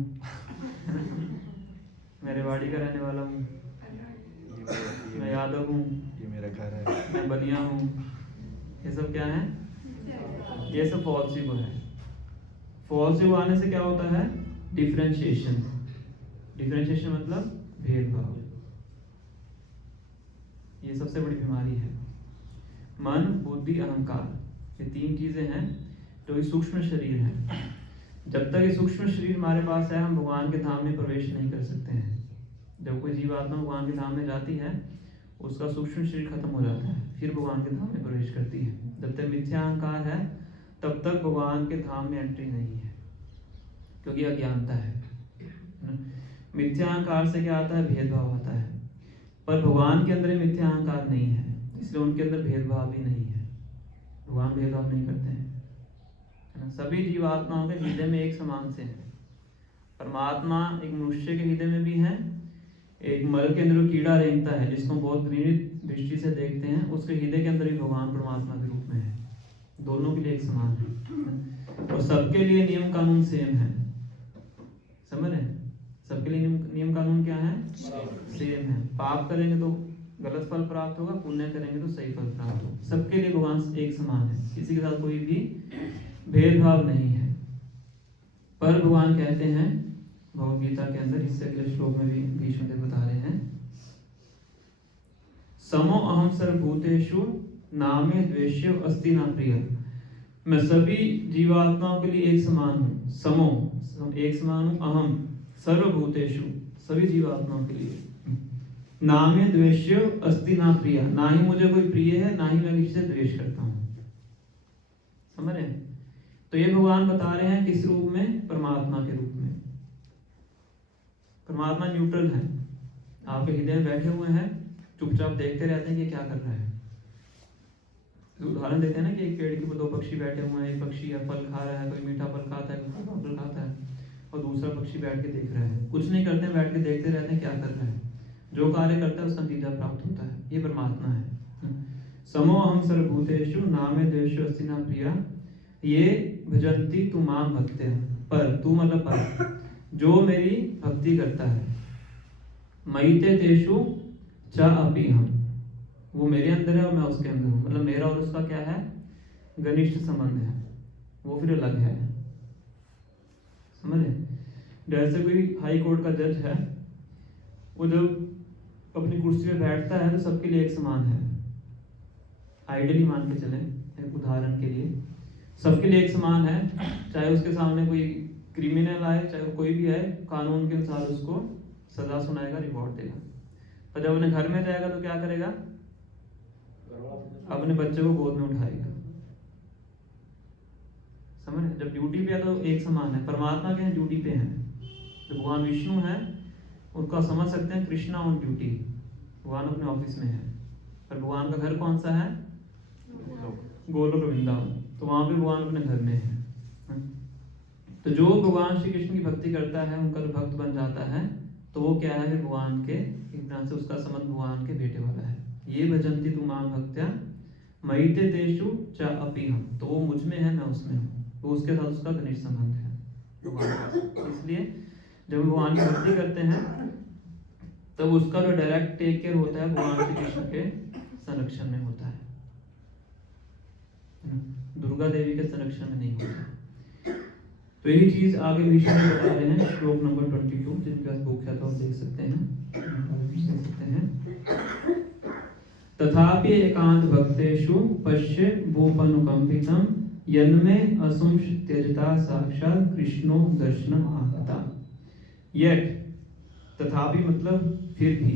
मैं रेवाड़ी का रहने वाला हूँ, मैं यादव हूँ, ये मेरा घर है, मैं बनिया हूँ। ये सब क्या है? ये सब फॉल्स ईगो है। फॉल्स ईगो आने से क्या होता है? डिफरेंशिएशन। डिफरेंशिएशन मतलब भेदभाव। ये सबसे बड़ी बीमारी है। मन, बुद्धि, अहंकार, ये तीन चीजें हैं जो ये सूक्ष्म शरीर है। जब तक ये सूक्ष्म शरीर हमारे पास है हम भगवान के धाम में प्रवेश नहीं कर सकते हैं। जब कोई जीवात्मा भगवान के धाम में जाती है उसका सूक्ष्म शरीर खत्म हो जाता है, फिर भगवान के धाम में प्रवेश करती है। जब तक मिथ्या अहंकार है तब तक भगवान के धाम में एंट्री नहीं है, क्योंकि अज्ञानता है। मिथ्या अहंकार से क्या आता है? भेदभाव आता है। पर भगवान के अंदर मिथ्या अहंकार नहीं है, इसलिए उनके अंदर भेदभाव भी नहीं है। भगवान भेदभाव नहीं करते हैं, है ना। सभी जीवात्माओं के हृदय में एक समान से है। परमात्मा एक मनुष्य के हृदय में भी है, एक मल के अंदर कीड़ा रेंगता है जिसको बहुत घृणित दृष्टि से देखते हैं, उसके हृदय के अंदर भी भगवान परमात्मा के रूप में है। दोनों के लिए एक समान है और सबके लिए नियम कानून सेम है। समझ रहे हैं? सबके लिए नियम कानून क्या है? सेम है। पाप करेंगे तो गलत फल प्राप्त होगा, पुण्य करेंगे तो सही फल प्राप्त होगा। सबके लिए भगवान एक समान है, किसी के साथ कोई भी भेदभाव नहीं है। पर भगवान कहते हैं भगवद गीता के अंदर, इससे अगले श्लोक में भी भीष्म देव बता रहे हैं, समो अहम सर्वभूतेषु नामे द्वेष्यो अस्ति न प्रिय। मैं सभी जीवात्माओं के लिए एक समान हूँ। समो एक समान हूँ, अहम सर्वभूतेषु सभी जीवात्माओं के लिए, नामे द्वेष्यो अस्ति न प्रिय, ना ही मुझे कोई प्रिय है, ना ही मैं किसी से द्वेष करता हूँ। समझ रहे हैं? तो ये भगवान बता रहे हैं किस रूप में? परमात्मा के रूप में। परमात्मा न्यूट्रल है, आपके हृदय में बैठे हुए हैं, चुपचाप देखते रहते हैं कि क्या कर रहा है। उदाहरण देते हैं ना कि एक पेड़ के ऊपर दो पक्षी बैठे हुए हैं, एक पक्षी फल खा रहा है, कोई मीठा फल खाता है, कोई फल खाता है, और दूसरा पक्षी बैठ के देख रहा है। कुछ नहीं करते हैं, बैठ के देखते रहते हैं क्या कर रहा है। जो कार्य करता है उसका नतीजा प्राप्त होता है। ये परमात्मा है। समो अहम सर्वभूतेषु नामे द्वेषो अस्ति न प्रिया ये भजन्ति तु माम भक्त्या। पर तू मतलब पर, जो मेरी भक्ति करता है, मयिते तेषु च अपि हम, वो मेरे अंदर है और मैं उसके अंदर हूँ। मतलब मेरा और उसका क्या है? घनिष्ठ संबंध है, वो फिर अलग है। समझे? जैसे कोई हाई कोर्ट का जज है, वो जब अपनी कुर्सी पे बैठता है तो सबके लिए एक समान है। आइडियली मान के चले, एक उदाहरण के लिए सबके लिए एक समान है, चाहे उसके सामने कोई क्रिमिनल आए, चाहे कोई भी आए, कानून के अनुसार उसको सजा सुनाएगा, रिवॉर्ड देगा। पर जब अपने घर में जाएगा तो क्या करेगा? अपने बच्चे को गोद में उठाएगा। समझ रहे? जब ड्यूटी पे है तो एक समान है। परमात्मा के हैं ड्यूटी पे हैं। जो भगवान विष्णु है उनका समझ सकते हैं कृष्णा ऑन ड्यूटी, भगवान अपने ऑफिस में है। पर भगवान का घर कौन सा है? गोलोक वृंदावन। तो वहां पे भगवान अपने घर में है। तो जो भगवान श्री कृष्ण की भक्ति करता है, उनका जो भक्त बन जाता है, तो वो क्या है? भगवान के एक तरह से उसका संबंध भगवान के बेटे वाला है। ये भजन्ति तु माम भक्त्या मयिते तेषु च अपि हम, तो वो मुझ में है, मैं उसमें हूँ, तो उसके साथ उसका घनिष्ठ संबंध है भगवान। इसलिए जब भगवान की भक्ति करते हैं तब उसका जो डायरेक्ट टेक केयर होता है भगवान श्री कृष्ण के संरक्षण में होता है, दुर्गा देवी के संरक्षण में नहीं होता। तो यही चीज आगे विष्णु बता रहे हैं, श्लोक नंबर 22, जिनके पास बुक है तो आप देख सकते हैं। तथापि एकांत भक्तेषु पश्य भूपनुकंपितम यन्मे असुंश त्यजता साक्षात कृष्णो दर्शनम आगता। येट, तथापि मतलब फिर भी,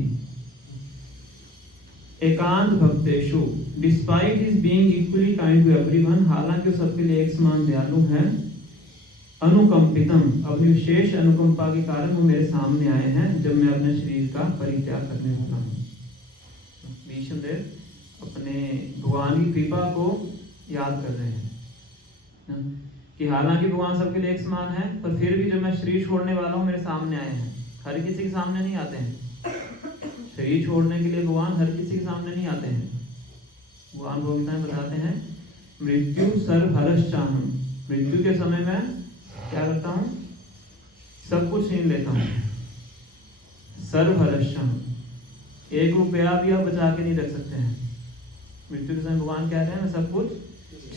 एकांत भक्तेषु, despite his being equally kind to everyone, हालांकि वो सबके लिए एक समान दयालु है, अनुकंपितम, अपनी विशेष अनुकंपा के कारण वो मेरे सामने आए हैं जब मैं अपने शरीर का परित्याग करने वाला हूँ। भीष्म देव अपने भगवान की कृपा को याद कर रहे हैं कि हालांकि भगवान सबके लिए एक समान है, पर फिर भी जब मैं शरीर छोड़ने वाला हूँ मेरे सामने आए हैं। हर किसी के सामने नहीं आते हैं, शरीर छोड़ने के लिए भगवान हर किसी के सामने नहीं आते हैं। भगवान भगवत बताते हैं मृत्यु सर्वहरश्चाहम, मृत्यु के समय में क्या करता हूँ? सब कुछ छीन लेता हूँ। सर्वहरश्चाहम, 1 रुपया भी आप बचा के नहीं रख सकते हैं। मृत्यु के समय भगवान कह रहे हैं मैं सब कुछ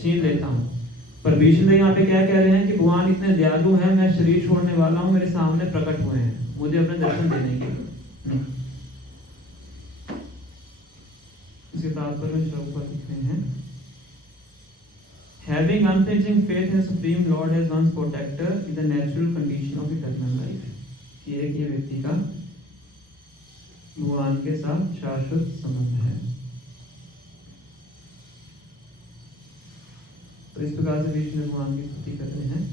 छीन लेता हूँ। पर भीष्म यहाँ पे क्या कह रहे हैं कि भगवान इतने दयालु हैं, मैं शरीर छोड़ने वाला हूँ, मेरे सामने प्रकट हुए हैं मुझे अपने दर्शन देने के। इसके तात्पर्य ऊपर लिख रहे हैं, having unflinching faith in Supreme Lord as one's protector is the natural condition of eternal life। कि एक ये व्यक्ति का भगवान के साथ शाश्वत संबंध है। तो इस प्रकार से विष्णु भगवान की स्तुति कर रहे हैं।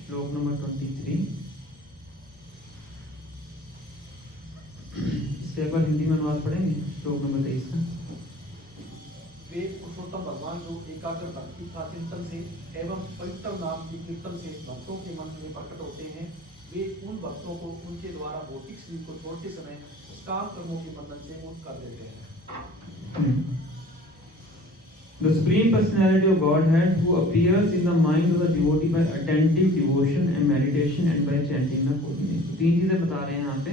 श्लोक नंबर 23, इससे एक बार हिंदी में अनुवाद पढ़ेंगे श्लोक नंबर 23 का। वे पुरुषोत्तम भगवान जो एकाग्र भक्ति का चिंतन से एवं पवित्र नाम की कीर्तन से भक्तों के मन में प्रकट होते हैं, वे उन भक्तों को उनके द्वारा भौतिक शरीर को छोड़ते समय काम कर्मों के बंधन से मुक्त कर देते हैं। The Supreme Personality of Godhead who appears in the mind of the devotee by attentive devotion and meditation and by chanting the holy name. तीन चीजें बता रहे हैं यहाँ पे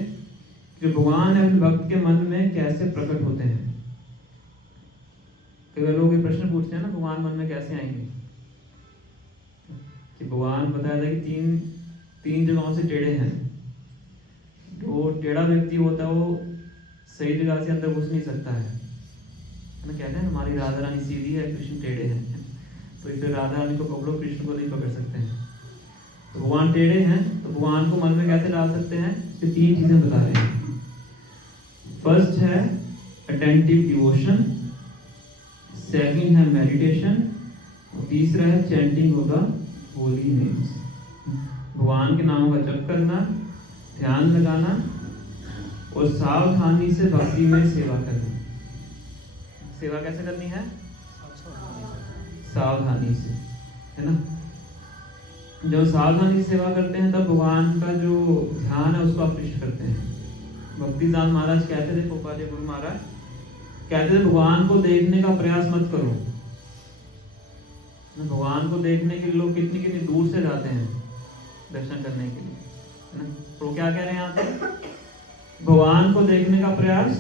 कि भगवान अपने भक्त के मन में कैसे प्रकट होते हैं। कई लोग ये प्रश्न पूछते हैं ना, भगवान मन में कैसे आएंगे? कि भगवान बताया था कि तीन जगहों से टेढ़े हैं। जो टेढ़ा व्यक्ति होता है वो सही जगह से अंदर घुस नहीं सकता है ना। कहते हैं हमारी राधा रानी सीधी है, कृष्ण टेढ़े हैं, तो इसलिए राधा रानी को पकड़ो, कृष्ण को नहीं पकड़ सकते हैं। तो भगवान टेढ़े हैं, तो भगवान को मन में कैसे डाल सकते हैं? ये तीन चीजें बता रहे हैं। फर्स्ट है अटेंटिव डिवोशन, सेकंड है मेडिटेशन, तीसरा है chanting of the holy names. भगवान के नामों का जप करना, ध्यान लगाना और सावधानी से भक्ति में सेवा करना। सेवा कैसे करनी है? सावधानी से, है ना। जब सावधानी से सेवा करते हैं तब भगवान का जो ध्यान है उसको आकृष्ट करते हैं। भक्तिदान महाराज कहते थे, गोपाल गुरु महाराज कहते थे, भगवान को देखने का प्रयास मत करो। भगवान को देखने के लिए लोग कितनी कितनी दूर से जाते हैं दर्शन करने के लिए, है ना। तो क्या कह रहे हैं यहाँ पे? भगवान को देखने का प्रयास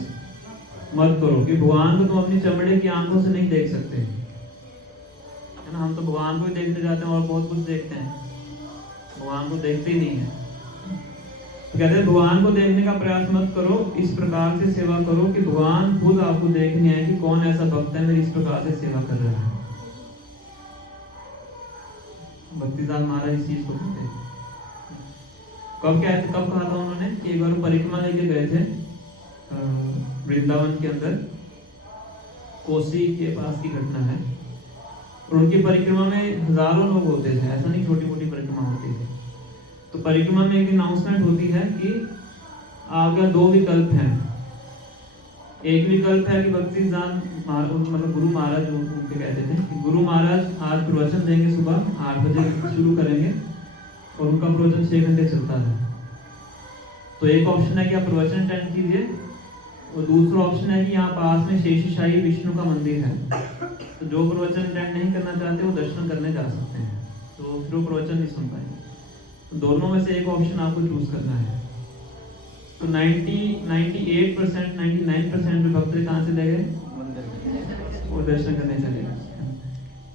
मत करो, कि भगवान को तुम अपनी चमड़े की आंखों से नहीं देख सकते, है ना। हम तो भगवान को ही देखने जाते हैं और बहुत कुछ देखते हैं, भगवान को देखते ही नहीं है। तो कहते हैं भगवान को देखने का प्रयास मत करो, इस प्रकार से सेवा करो कि भगवान खुद आपको देखने आए कि कौन ऐसा भक्त है मेरी इस प्रकार से सेवा कर रहा है। भक्तिदान महाराज इस चीज को कहते हैं। कब कहा था उन्होंने कि एक बार परिक्रमा लेके गए थे वृंदावन के अंदर, कोसी के पास की घटना है। और उनकी परिक्रमा में हजारों लोग होते थे, ऐसा नहीं छोटी मोटी परिक्रमा होती थी। तो परिक्रमा में एक अनाउंसमेंट होती है कि आपका दो विकल्प हैं। एक विकल्प है कि भक्तिदान मतलब गुरु महाराज उनके कहते थे कि गुरु महाराज आज प्रवचन देंगे, सुबह 8 बजे शुरू करेंगे और उनका प्रवचन 6 घंटे चलता है। तो एक ऑप्शन है कि आप प्रवचन अटेंड कीजिए, और दूसरा ऑप्शन है कि यहाँ पास में शेषशाही विष्णु का मंदिर है, तो जो प्रवचन अटेंड नहीं करना चाहते वो दर्शन करने जा सकते हैं, तो फिर वो प्रवचन नहीं सुन पाएंगे। तो दोनों में से एक ऑप्शन आपको चूज करना है। तो 98% 99% जो भक्त कहाँ से ले गए? वो दर्शन करने चले गए,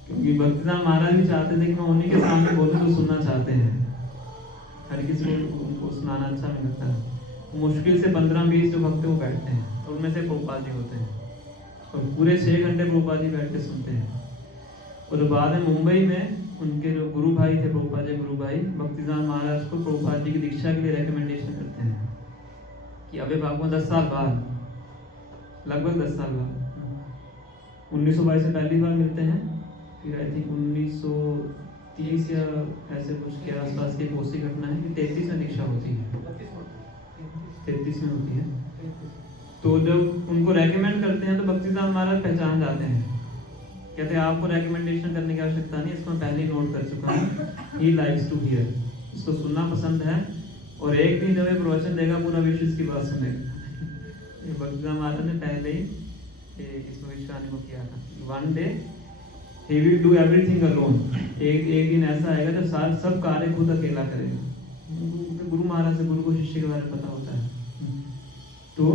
क्योंकि भक्तिदान महाराज भी चाहते थे कि मैं उन्हीं के सामने बोलूं तो सुनना चाहते हैं। हर किसी को उनको सुनाना अच्छा नहीं लगता है। मुश्किल से 15-20 जो भक्त वो बैठते हैं, और उनमें से प्रभुपाद जी होते हैं, और पूरे 6 घंटे प्रभुपाद जी बैठ के सुनते हैं। और बाद में मुंबई में उनके जो गुरु भाई थे, प्रभुपाद जी गुरु भाई, भक्तिदान महाराज को प्रभुपाद जी की दीक्षा के लिए रिकमेंडेशन करते हैं कि अबे बाबू 10 साल बाद, लगभग 10 साल बाद, 1922 से पहली बार मिलते हैं। फिर आई थिंक 1930 या ऐसे कुछ के आसपास की कोसी घटना है कि 33 में दीक्षा होती है, 33 में होती है। तो जब उनको रेकमेंड करते हैं तो भक्तिदान महाराज पहचान जाते हैं, कहते हैं आपको रेकमेंडेशन करने की आवश्यकता नहीं, इसको मैं पहले ही नोट कर चुका हूँ। ही लाइक्स टू हियर, इसको सुनना पसंद है, और एक दिन जब ये प्रवचन देगा पूरा विश्व इसकी बात सुनेगा। ये भक्तिदान महाराज ने पहले ही इसमें विश्वास को किया था। One day he will do everything alone। एक दिन ऐसा आएगा जब सब कार्य खुद अकेला करेगा। गुरु महाराज से गुरु को शिष्य के बारे में पता होता है। तो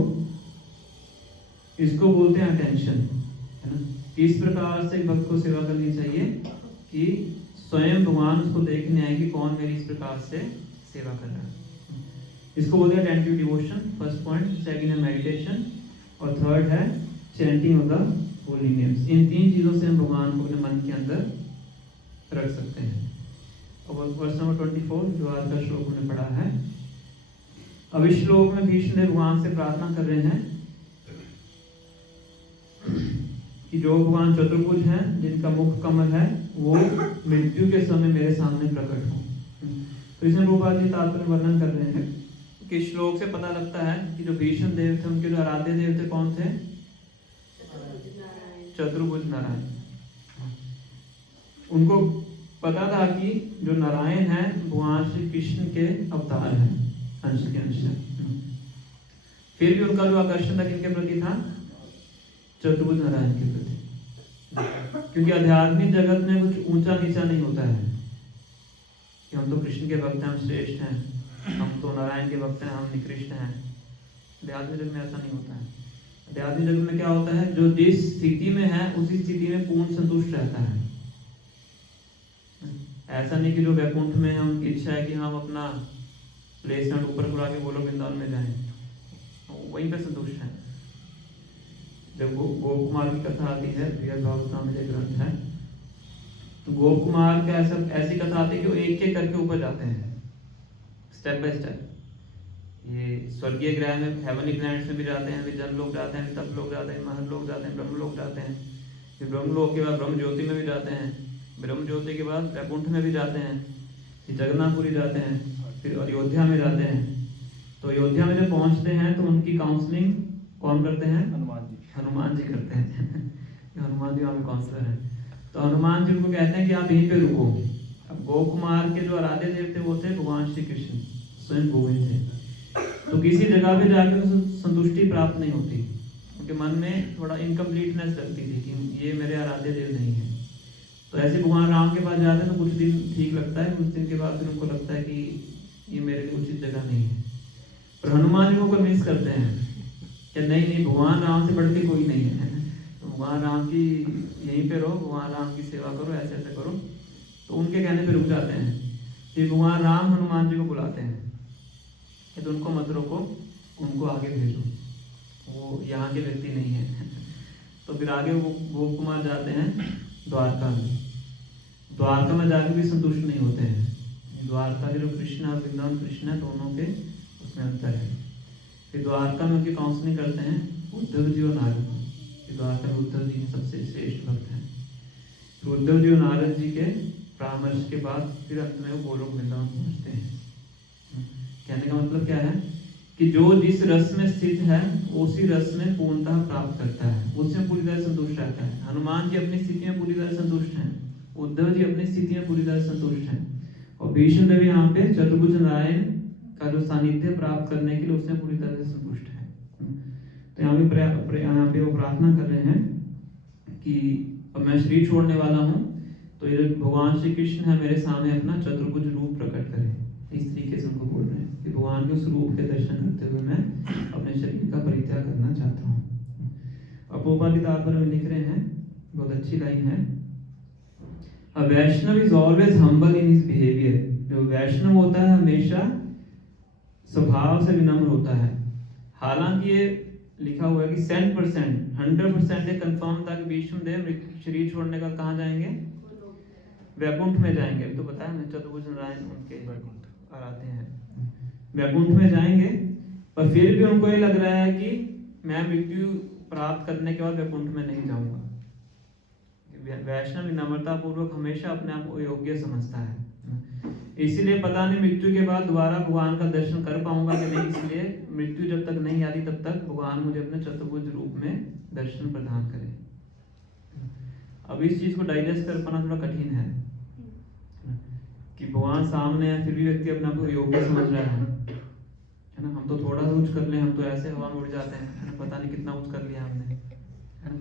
इसको बोलते हैं अटेंशन, है ना। इस प्रकार से भक्त को सेवा करनी चाहिए कि स्वयं भगवान उसको देखने आए कि कौन मेरी इस प्रकार से सेवा कर रहा है। इसको बोलते हैं attentive devotion, first point. Second है मेडिटेशन, और थर्ड है chanting of the holy names. इन तीन चीजों से हम भगवान को अपने मन के अंदर रख सकते हैं। और वर्ष नंबर 24 जो आज का श्लोक हमने पढ़ा है, अब इस श्लोक में भीष्म भगवान से प्रार्थना कर रहे हैं कि जो भगवान चतुर्भुज हैं, जिनका मुख कमल है, वो मृत्यु के समय मेरे सामने प्रकट हो। तो इसमें प्रभुपाद जी तात्पर्य वर्णन कर रहे हैं के श्लोक से पता लगता है कि जो भीष्म देव थे उनके जो आराध्य देव थे कौन थे? चतुर्भुज नारायण। उनको पता था कि जो नारायण है भगवान श्री कृष्ण के अवतार हैं, अंश के अंश हैं। फिर भी उनका जो आकर्षण था किनके प्रति था? चतुर्भुज नारायण के प्रति। क्योंकि आध्यात्मिक जगत में कुछ ऊंचा नीचा नहीं होता है कि हम तो कृष्ण के भक्त हैं, हम श्रेष्ठ हैं, हम तो नारायण के भक्त हैं, हम निकृष्ट हैं। आध्यात्मिक जगत में ऐसा नहीं होता है। आध्यात्मिक जगत में क्या होता है? जो जिस स्थिति में है उसी स्थिति में पूर्ण संतुष्ट रहता है। ऐसा नहीं कि जो वैकुंठ में है उनकी इच्छा है कि हम अपना प्लेसमेंट ऊपर बुला के बोलो वृंदावन में जाएं, वहीं पे संतुष्ट है। जब गोप कुमार की कथा आती है, बृहद भागवत में एक ग्रंथ है, तो गोप कुमार का ऐसी कथा आती है कि वो एक एक करके ऊपर जाते हैं, स्टेप बाय स्टेप। ये स्वर्गीय ग्रह में, हेवनली प्लैनेट्स में भी जाते हैं, फिर जन लोग जाते हैं, तप लोग जाते हैं, महल लोग जाते हैं, ब्रह्म लोग जाते हैं, फिर ब्रह्म लोग के बाद ब्रह्म ज्योति में भी जाते हैं, ब्रह्म ज्योति के बाद वैकुंठ में भी जाते हैं, फिर जगन्नाथपुरी जाते हैं, फिर अयोध्या में जाते हैं। तो अयोध्या में जब पहुंचते हैं तो उनकी काउंसलिंग कौन करते हैं? हनुमान जी करते हैं। हनुमान जी वहाँ पे काउंसलर हैं। तो हनुमान जी उनको कहते हैं कि आप यहीं पे रुको। अब गोप कुमार के जो आराध्य देव थे वो थे भगवान श्री कृष्ण, स्वयं गोविंद थे। तो किसी जगह पे जाके तो संतुष्टि प्राप्त नहीं होती, उनके मन में थोड़ा इनकम्प्लीटनेस लगती थी कि ये मेरे आराध्य देव नहीं है। तो ऐसे भगवान राम के पास जाते हैं तो कुछ दिन ठीक लगता है, कुछ दिन के बाद फिर उनको लगता है कि ये मेरे लिए उचित जगह नहीं है। पर हनुमान जी को कन्विंस करते हैं कि नहीं, भगवान राम से बढ़ के कोई नहीं है, तो भगवान राम की यहीं पे रहो, भगवान राम की सेवा करो, ऐसे ऐसे करो। तो उनके कहने पे रुक जाते हैं। फिर भगवान राम हनुमान जी को बुलाते हैं कि तो उनको मत रोको, उनको आगे भेजो, वो यहाँ के व्यक्ति नहीं है। तो फिर आगे वो गोप कुमार जाते हैं द्वारका में। द्वारका में जाकर भी संतुष्ट नहीं होते हैं। द्वारका के जो कृष्ण और वृंदावन कृष्ण है, दोनों के उसमें अंतर है। फिर द्वारका में उनकी काउंसलिंग करते हैं उद्धव जी और नारद जी। द्वारका में उद्धव जी सबसे श्रेष्ठ भक्त हैं। तो उद्धव जी और नारद जी के परामर्श के बाद फिर अंत में वो गोलोक वृंदावन पहुंचते हैं। कहने का मतलब क्या है कि जो जिस रस में स्थित है उसी रस में पूर्णतः प्राप्त करता है, उसमें पूरी तरह संतुष्ट रहता है। हनुमान जी अपनी स्थिति में पूरी तरह संतुष्ट हैं, उद्धव जी अपनी स्थिति में पूरी तरह संतुष्ट हैं, और भीष्म देव यहाँ पे चतुर्भुज नारायण का जो सानिध्य प्राप्त करने के लिए उसमें पूरी तरह से संतुष्ट है। तो यहाँ पे वो प्रार्थना कर रहे हैं कि अब मैं शरीर छोड़ने वाला हूँ, तो ये भगवान श्री कृष्ण है मेरे सामने अपना चतुर्भुज रूप प्रकट करें। इस तरीके से उनको बोल रहे हैं कि भगवान के उस रूप के दर्शन करते हुए मैं अपने शरीर का परित्याग करना चाहता हूँ। अब पोपा की तात्पर्य में लिख रहे हैं, बहुत अच्छी लाइन है, A Vaishnav is always humble in his behavior। जो वैष्णव होता है हमेशा स्वभाव से विनम्र होता है। हालांकि ये लिखा हुआ है कि 100% ये कंफर्म था कि भीष्म देव शरीर छोड़ने का कहाँ जाएंगे? वैकुंठ में जाएंगे। अभी तो बताया मैं, चतुर्भुज नारायण उनके आराध्य हैं, वैकुंठ में जाएंगे। पर फिर भी उनको ये लग रहा है कि मैं मृत्यु प्राप्त करने के बाद वैकुंठ में नहीं जाऊंगा। वैष्णव विनम्रता पूर्वक हमेशा अपने आप को योग्य समझता है, इसीलिए पता नहीं मृत्यु के बाद दोबारा भगवान का दर्शन कर पाऊंगा कि नहीं, इसलिए मृत्यु जब तक नहीं आती तब तक भगवान मुझे अपने चतुर्भुज रूप में दर्शन प्रदान करे। अब इस चीज को डाइजेस्ट कर पाना थोड़ा कठिन है कि भगवान सामने है फिर भी व्यक्ति अपने आप को योग्य समझ रहा है ना। हम तो थोड़ा सा उच्च कर ले, हम तो ऐसे हवा में उड़ जाते हैं, पता नहीं कितना उच्च कर लिया हमने, है ना।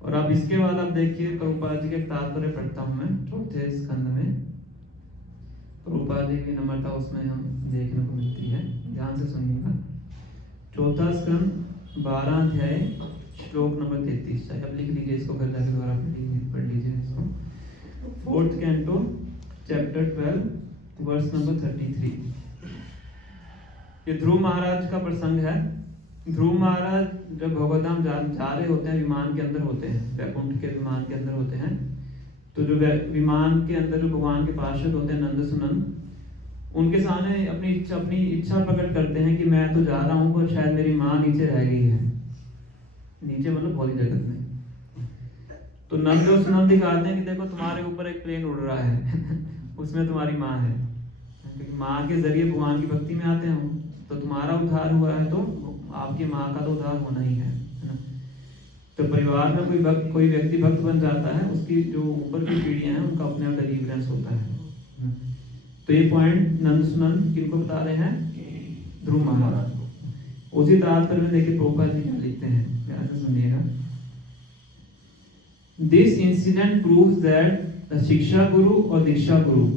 और अब इसके बाद आप देखिए प्रभुपाद जी के तात्पर्य पढ़ता हूं मैं, चौथे स्कंद में प्रभुपाद जी की नम्रता उसमें हम देखने को मिलती है। ध्यान से सुनिएगा, चौथा स्कंद 12 अध्याय श्लोक नंबर 33। चाहे आप लिख लीजिए इसको, घर जाके दोबारा पढ़ लीजिए इसको। 4th canto chapter 12 verse number 33। ये ध्रुव महाराज का प्रसंग है। ध्रुव महाराज जब भगवतधाम जा रहे होते हैं, विमान के अंदर होते हैं, वैकुंठ के विमान के अंदर होते हैं, तो जो विमान के अंदर जो भगवान के पार्षद होते हैं नंद सुनंद, उनके सामने अपनी इच्छा प्रकट करते हैं कि मैं तो जा रहा हूँ पर शायद मेरी माँ नीचे रह गई है, नीचे मतलब भौतिक जगत में। तो नंद और सुनंद दिखाते हैं कि देखो तुम्हारे ऊपर एक प्लेन उड़ रहा है उसमें तुम्हारी माँ है। क्योंकि माँ के जरिए भगवान की भक्ति में आते हैं, तो तुम्हारा उद्धार हुआ है तो आपकी माँ का तो उद्धार होना ही है ना। तो परिवार में कोई व्यक्ति भक्त बन जाता है, उसकी जो ऊपर की पीढ़ियां हैं उनका अपने आप डिलीवरेंस होता है। तो ये पॉइंट नंद सुनंद किनको बता रहे हैं? ध्रुव महाराज को। उसी तात्पर्य में देखिए प्रभुपाद जी क्या लिखते हैं, ध्यान से सुनिएगा। This incident proves that the शिक्षा गुरु और दीक्षा गुरु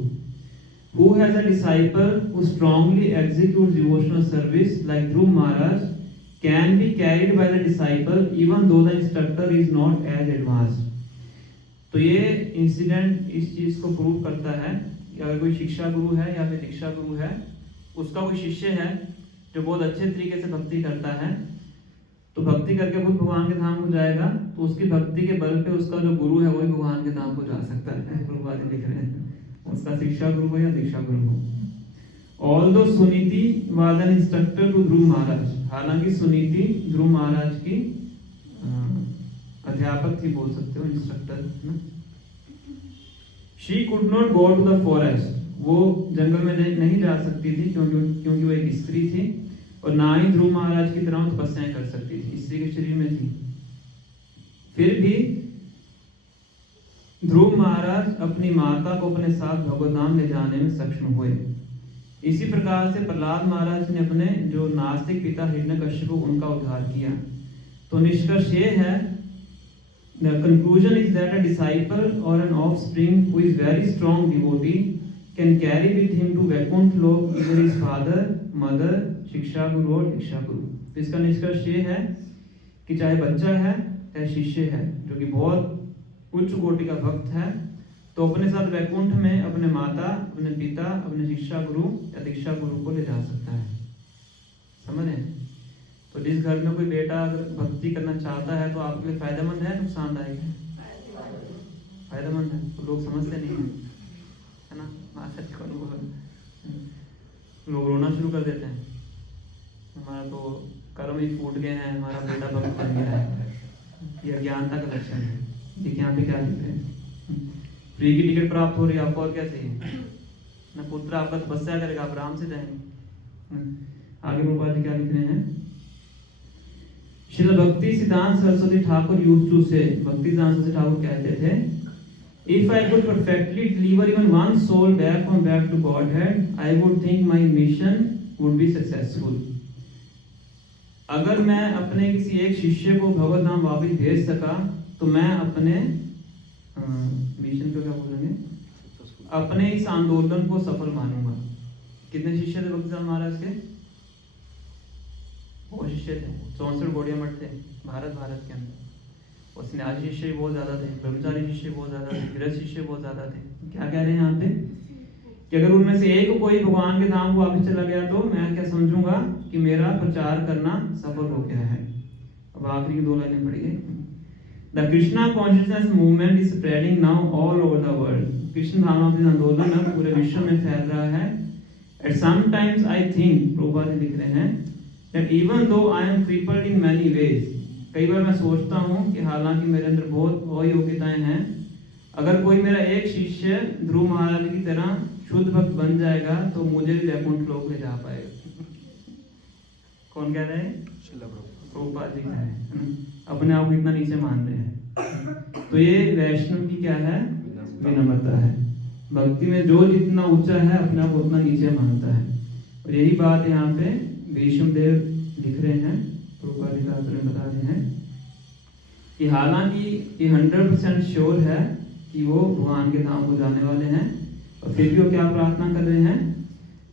who has a disciple who strongly executes devotional service like Dhruv Maharaj can be carried by the disciple even though the instructor is not as advanced। तो ये incident इस चीज को prove करता है कि अगर कोई शिक्षा गुरु है या फिर दीक्षा गुरु है, उसका कोई शिष्य है जो बहुत अच्छे तरीके से भक्ति करता है, तो भक्ति करके खुद भगवान के धाम को जाएगा, तो उसकी भक्ति के बल पे उसका जो गुरु है वही भगवान के धाम को जा सकता है। प्रभुपाद जी लिख रहे हैं, उसका शिक्षा गुरु हो या दीक्षा गुरु हो। Although Suniti was an instructor to ध्रुव महाराज, हालांकि सुनीति ध्रुव महाराज की अध्यापक थी, बोल सकते हो, इंस्ट्रक्टर ना। She could not go to the forest, वो जंगल में नहीं जा सकती थी क्योंकि वो एक स्त्री थी, और ना ही ध्रुव महाराज की तरह तपस्याएं कर सकती थी, स्त्री के शरीर में थी। फिर भी ध्रुव महाराज अपनी माता को अपने साथ भगवत ले जाने में सक्षम हुए। इसी प्रकार से प्रहलाद महाराज ने अपने जो नास्तिक पिता हिरण्यकश्यप उनका उद्धार किया। तो निष्कर्ष ये है, the conclusion is that a disciple or an offspring who is very strong devotee can carry with him to Vaikuntha Lok either his father, mother, शिक्षा गुरु और दीक्षा गुरु। तो इसका निष्कर्ष ये है कि चाहे बच्चा है चाहे शिष्य है जो कि बहुत उच्च कोटि का भक्त है, तो अपने साथ वैकुंठ में अपने माता, अपने पिता, अपने शिक्षा गुरु या दीक्षा गुरु को ले जा सकता है। समझे? तो जिस घर में कोई बेटा अगर भक्ति करना चाहता है तो आपके लिए फायदेमंद है, नुकसानदायक है? फायदेमंद है। तो लोग समझते नहीं है ना, सच को लोग रोना शुरू कर देते हैं, हमारा तो कर्म ही फूट गए हैं, हमारा बेटा भक्त बन गया है। ये अज्ञानता का लक्षण है। देखिए यहाँ पे क्या लिख रहे हैं, फ्री की टिकट प्राप्त हो रही है, आपको और क्या चाहिए ना। पुत्र आपका तपस्या करेगा, आप आराम से जाएंगे। आगे प्रभुपाद जी क्या लिख रहे हैं, श्रील भक्ति सिद्धांत सरस्वती ठाकुर यूज्ड टू से, भक्ति सिद्धांत सरस्वती ठाकुर कहते थे, if I could perfectly deliver even one soul back from back to Godhead, I would think my mission would be successful. अगर मैं अपने किसी एक शिष्य को भगवत धाम वापस भेज सका तो मैं अपने मिशन को क्या बोलेंगे, अपने इस आंदोलन को सफल मानूंगा। कितने शिष्य थे भक्ति महाराज के? वो शिष्य थे, 64 गौड़िया मठ थे भारत के अंदर। और सन्यासी शिष्य बहुत ज्यादा थे, ब्रह्मचारी शिष्य बहुत ज्यादा थे, गृहस्थ शिष्य बहुत ज्यादा थे। क्या कह रहे हैं यहाँ पे कि अगर उनमें से एक कोई भगवान के धाम को वापस चला गया तो मैं क्या समझूंगा कि मेरा प्रचार करना सफल हो गया है। अब आखिरी की 2 लाइनें पढ़िए। The Krishna consciousness movement is spreading now all over the world. Krishna भावनात्मक आंदोलन अब पूरे विश्व में फैल रहा है। At sometimes I think, Prabhupada ji लिख रहे हैं, that even though I am crippled in many ways, कई बार मैं सोचता हूँ कि हालांकि मेरे अंदर बहुत अयोग्यताएं हैं, अगर कोई मेरा एक शिष्य ध्रुव महाराज की तरह शुद्ध भक्त बन जाएगा तो मुझे भी वैकुंठ लोक ले जा पाएगा। कौन कह रहे हैं? प्रभुपाद जी कह रहे हैं, अपने आप को इतना नीचे मान रहे हैं। तो ये वैष्णव की क्या है? विनम्रता है। भक्ति में जो जितना ऊंचा है अपने आप उतना नीचे मानता है। और यही बात यहाँ पे वैष्णव देव लिख रहे हैं, प्रभुपाद जी का बता रहे हैं कि हालांकि ये 100% श्योर है कि वो भगवान के धाम को जाने वाले हैं, और फिर भी वो क्या प्रार्थना कर रहे हैं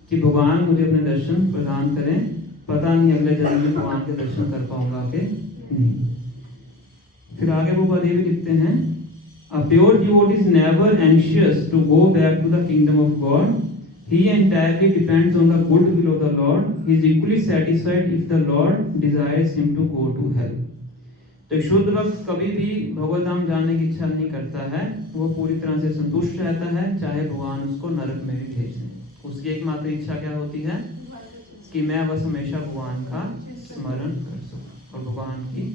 कि भगवान मुझे अपने दर्शन प्रदान करें। पता नहीं अगले जन्म में भगवान के दर्शन कर पाऊंगा कि नहीं। फिर आगे वो पद भी लिखते हैं, A pure devotee is never anxious to go back to the kingdom of God. He entirely depends on the good will of the Lord. He is equally satisfied if the Lord desires him to go to hell. तो एक शुद्ध भक्त कभी भी भगवत धाम जाने की इच्छा नहीं करता है, वो पूरी तरह से संतुष्ट रहता है चाहे भगवान उसको नरक में भी भेज दें। उसकी एकमात्र इच्छा क्या होती है कि मैं बस हमेशा भगवान का स्मरण कर सकूं और भगवान की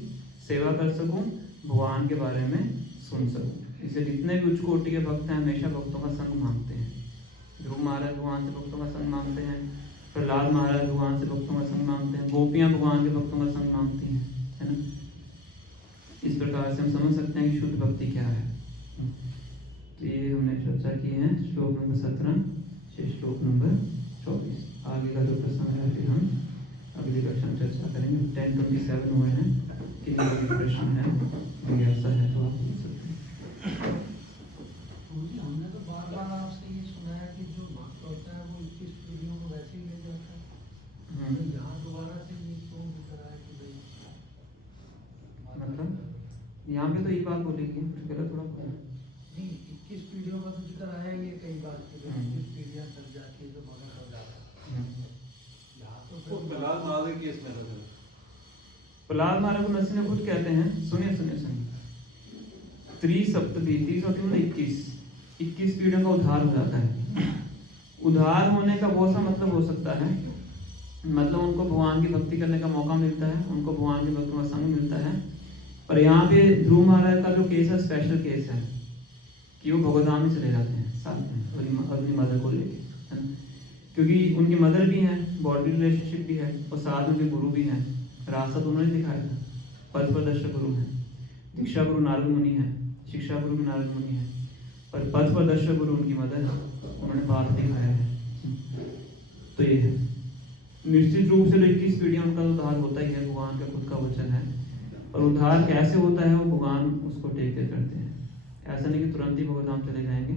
सेवा कर सकूं, भगवान के बारे में सुन सकूं। इसलिए जितने भी उच्च कोटि के भक्त हैं हमेशा भक्तों का संग मांगते हैं। ध्रुव महाराज भगवान से भक्तों का संग मांगते हैं, प्रहलाद महाराज भगवान से भक्तों का संग मांगते हैं, गोपियां भगवान के भक्तों का संग मांगती हैं, है ना। इस प्रकार से हम समझ सकते हैं कि शुद्ध भक्ति क्या है। तो ये हमने चर्चा की है श्लोक नंबर 17 से श्लोक नंबर 24। आगे का जो प्रसंग है फिर हम अगली कक्षा में चर्चा करेंगे। 10:27 हुए हैं। किन्हीं कोई प्रश्न है, जिज्ञासा है तो आप पूछ सकते हैं। हमने तो बार बार आपसे ये सुना है कि जो भक्त होता है वो 21 पीढ़ियों को वैसे ही ले जाता है, तो यहाँ दोबारा से ये क्यों दिख रहा है कि भाई मतलब यहाँ पे तो एक बात बोली गई, कुछ गलत थोड़ा बोला। नहीं, 21 पीढ़ियों का तो जिक्र आया ही है कई बार कि 21 पीढ़ियाँ तक जाती है जो मगन हो जाता है। यहाँ तो वो प्रहलाद महाराज के केस में था सर। प्रहलाद महाराज को नरसिंह ने खुद कहते हैं, सुनिए सुनिए सुनिए, 30 और 21 पीढ़ियों का उद्धार हो जाता है। उद्धार होने का बहुत सा मतलब हो सकता है, मतलब उनको भगवान की भक्ति करने का मौका मिलता है, उनको भगवान के भक्तों का संग मिलता है। पर यहाँ पे ध्रुव महाराज का जो केस है स्पेशल केस है कि वो भगवधाम में चले जाते हैं साथ में अपनी मदर को लेके, है ना। क्योंकि उनकी मदर भी है, बॉडी रिलेशनशिप भी है, और साथ में उनके गुरु भी हैं। रास्ता तो उन्होंने दिखाया था, पथ प्रदर्शक गुरु हैं, दीक्षा गुरु नारद मुनि है, शिक्षा गुरु भी नारद मुनि है, पर पथ प्रदर्शक गुरु उनकी मदर है, उन्होंने बात दिखाया है। तो ये है निश्चित रूप से 21 पीढ़ियां उनका उद्धार होता ही है, भगवान का खुद का वचन है। और उद्धार कैसे होता है वो भगवान उसको टेक केयर करते हैं। ऐसा नहीं कि तुरंत ही भगवधाम चले जाएंगे,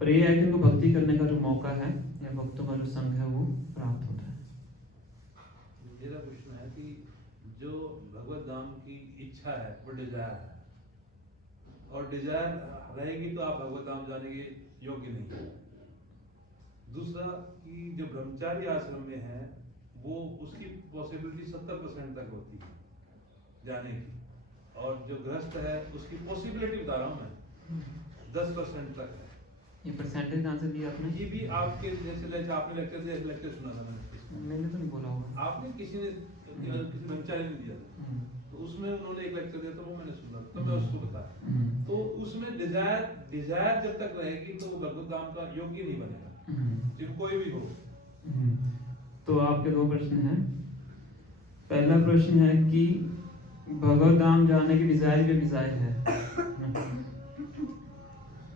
पर ये है कि उनको भक्ति करने का जो मौका है या भक्तों का जो संग है वो प्राप्त होता है। मेरा प्रश्न है कि जो भगवत धाम की इच्छा है वो डिजायर है, और डिजायर रहेगी तो आप भगवत धाम जाने के योग्य नहीं है। दूसरा कि जो ब्रह्मचारी आश्रम में है वो उसकी पॉसिबिलिटी 70% तक होती है जाने की, और जो गृहस्थ है उसकी पॉसिबिलिटी बता रहा हूँ मैं 10% तक है। ये परसेंटेज आंसर दिया आपने? ये भी आपके जैसे आपने लेक्चर सुना था मैंने तो नहीं बोला होगा, आपने किसी ब्रह्मचारी ने दिया था, तो उसमें उन्होंने एक लेक्चर दिया था, वो मैंने सुना तो मैं उसको बताया। तो उसमें डिजायर जब तक रहेगी तो वो भगवत धाम का योग्य नहीं बनेगा, सिर्फ कोई भी हो। तो आपके दो प्रश्न हैं। पहला प्रश्न है कि भगवत धाम जाने की डिजायर भी डिजायर है,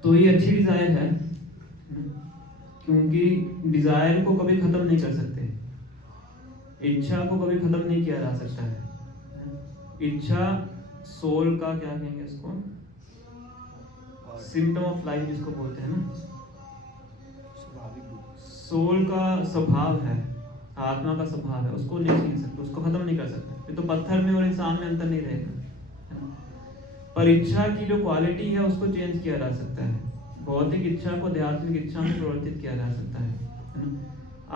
तो ये अच्छी डिजायर है, क्योंकि डिजायर को कभी खत्म नहीं कर सकते, इच्छा को कभी खत्म नहीं किया जा सकता है। इच्छा सोल का क्या कहेंगे इसको, सिम्टम ऑफ लाइफ जिसको बोलते हैं ना, सोल का स्वभाव है, आत्मा का स्वभाव है, उसको नहीं छीन सकते, उसको खत्म नहीं कर सकते। ये तो पत्थर में और इंसान में अंतर नहीं रहेगा, है ना? पर इच्छा की जो क्वालिटी है उसको चेंज किया जा सकता है, भौतिक इच्छा को आध्यात्मिक इच्छा में परिवर्तित किया जा सकता है ना।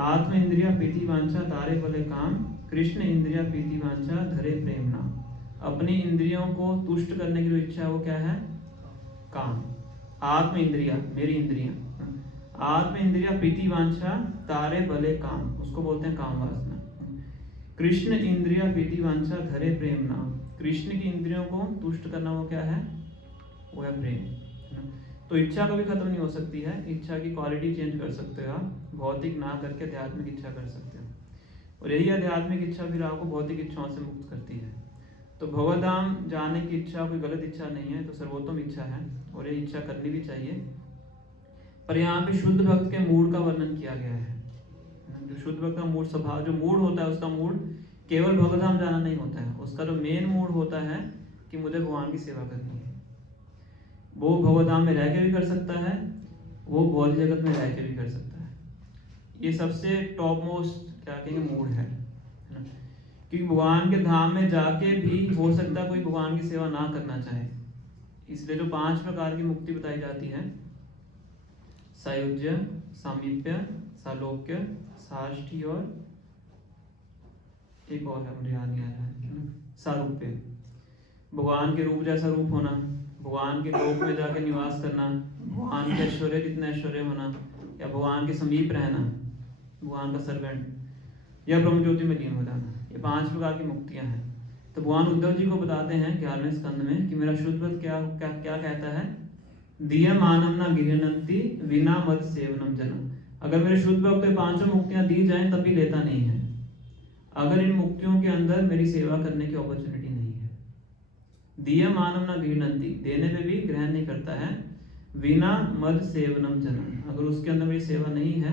आत्म इंद्रिया प्रीति वांछा तारे भले काम, कृष्ण इंद्रिया प्रीति वांछा धरे प्रेम नाम। अपनी इंद्रियों को तुष्ट करने की जो इच्छा है वो क्या है, काम। आत्म इंद्रिया मेरी इंद्रियां, आत्म इंद्रिया प्रीति वांछा तारे भले काम, उसको बोलते हैं काम वासना। कृष्ण इंद्रिया प्रीति वांछा धरे प्रेम नाम, कृष्ण की इंद्रियों को तुष्ट करना वो क्या है, वो है प्रेम। तो इच्छा कभी खत्म नहीं हो सकती है, इच्छा की क्वालिटी चेंज कर सकते हो आप, भौतिक ना करके आध्यात्मिक इच्छा कर सकते हो, और यही आध्यात्मिक इच्छा फिर आपको भौतिक इच्छाओं से मुक्त करती है। तो भगवधाम जाने की इच्छा कोई गलत इच्छा नहीं है, तो सर्वोत्तम इच्छा है और ये इच्छा करनी भी चाहिए। पर यहाँ पे शुद्ध भक्त के मूड का वर्णन किया गया है। जो शुद्ध भक्त का मूड स्वभाव, जो मूड होता है उसका मूड केवल भगवधाम जाना नहीं होता है, उसका जो मेन मूड होता है कि मुझे भगवान की सेवा करनी है। वो भगवधाम में रह के भी कर सकता है, वो भौतिक जगत में रह के भी कर सकता है। ये सबसे टॉप मोस्ट क्या कहेंगे मूड है ना, क्योंकि भगवान के धाम में जाके भी हो सकता है कोई भगवान की सेवा ना करना चाहे। इसलिए जो 5 प्रकार की मुक्ति बताई जाती है, सायुज्य, सामीप्य, सालोक्य, साष्टी और एक और है मुझे याद नहीं आ रहा है, सारूप्य। भगवान के रूप जैसा रूप होना, भगवान के लोक में जाके निवास करना, भगवान के ऐश्वर्य जितना ऐश्वर्य होना, या भगवान के समीप रहना, भगवान का सर्वेंट, या ब्रह्म ज्योति में लीन हो जाना। ये 5 प्रकार की मुक्तियां हैं। तो भगवान उद्धव जी को बताते हैं 11वें स्कंद में कि मेरा शुद्ध भक्त क्या कहता है, दियमानम न गिरनन्ति विना मद सेवनम जन। अगर मेरे शुद्ध भक्त को पांचों मुक्तियां दी जाएं तब भी लेता नहीं है, अगर इन मुक्तियों के अंदर मेरी सेवा करने की अपॉर्चुनिटी नहीं है। दिया मानव न गृहणंति, देने पे भी ग्रहण नहीं करता है। बिना मद सेवनम जनम, अगर उसके अंदर मेरी सेवा नहीं है,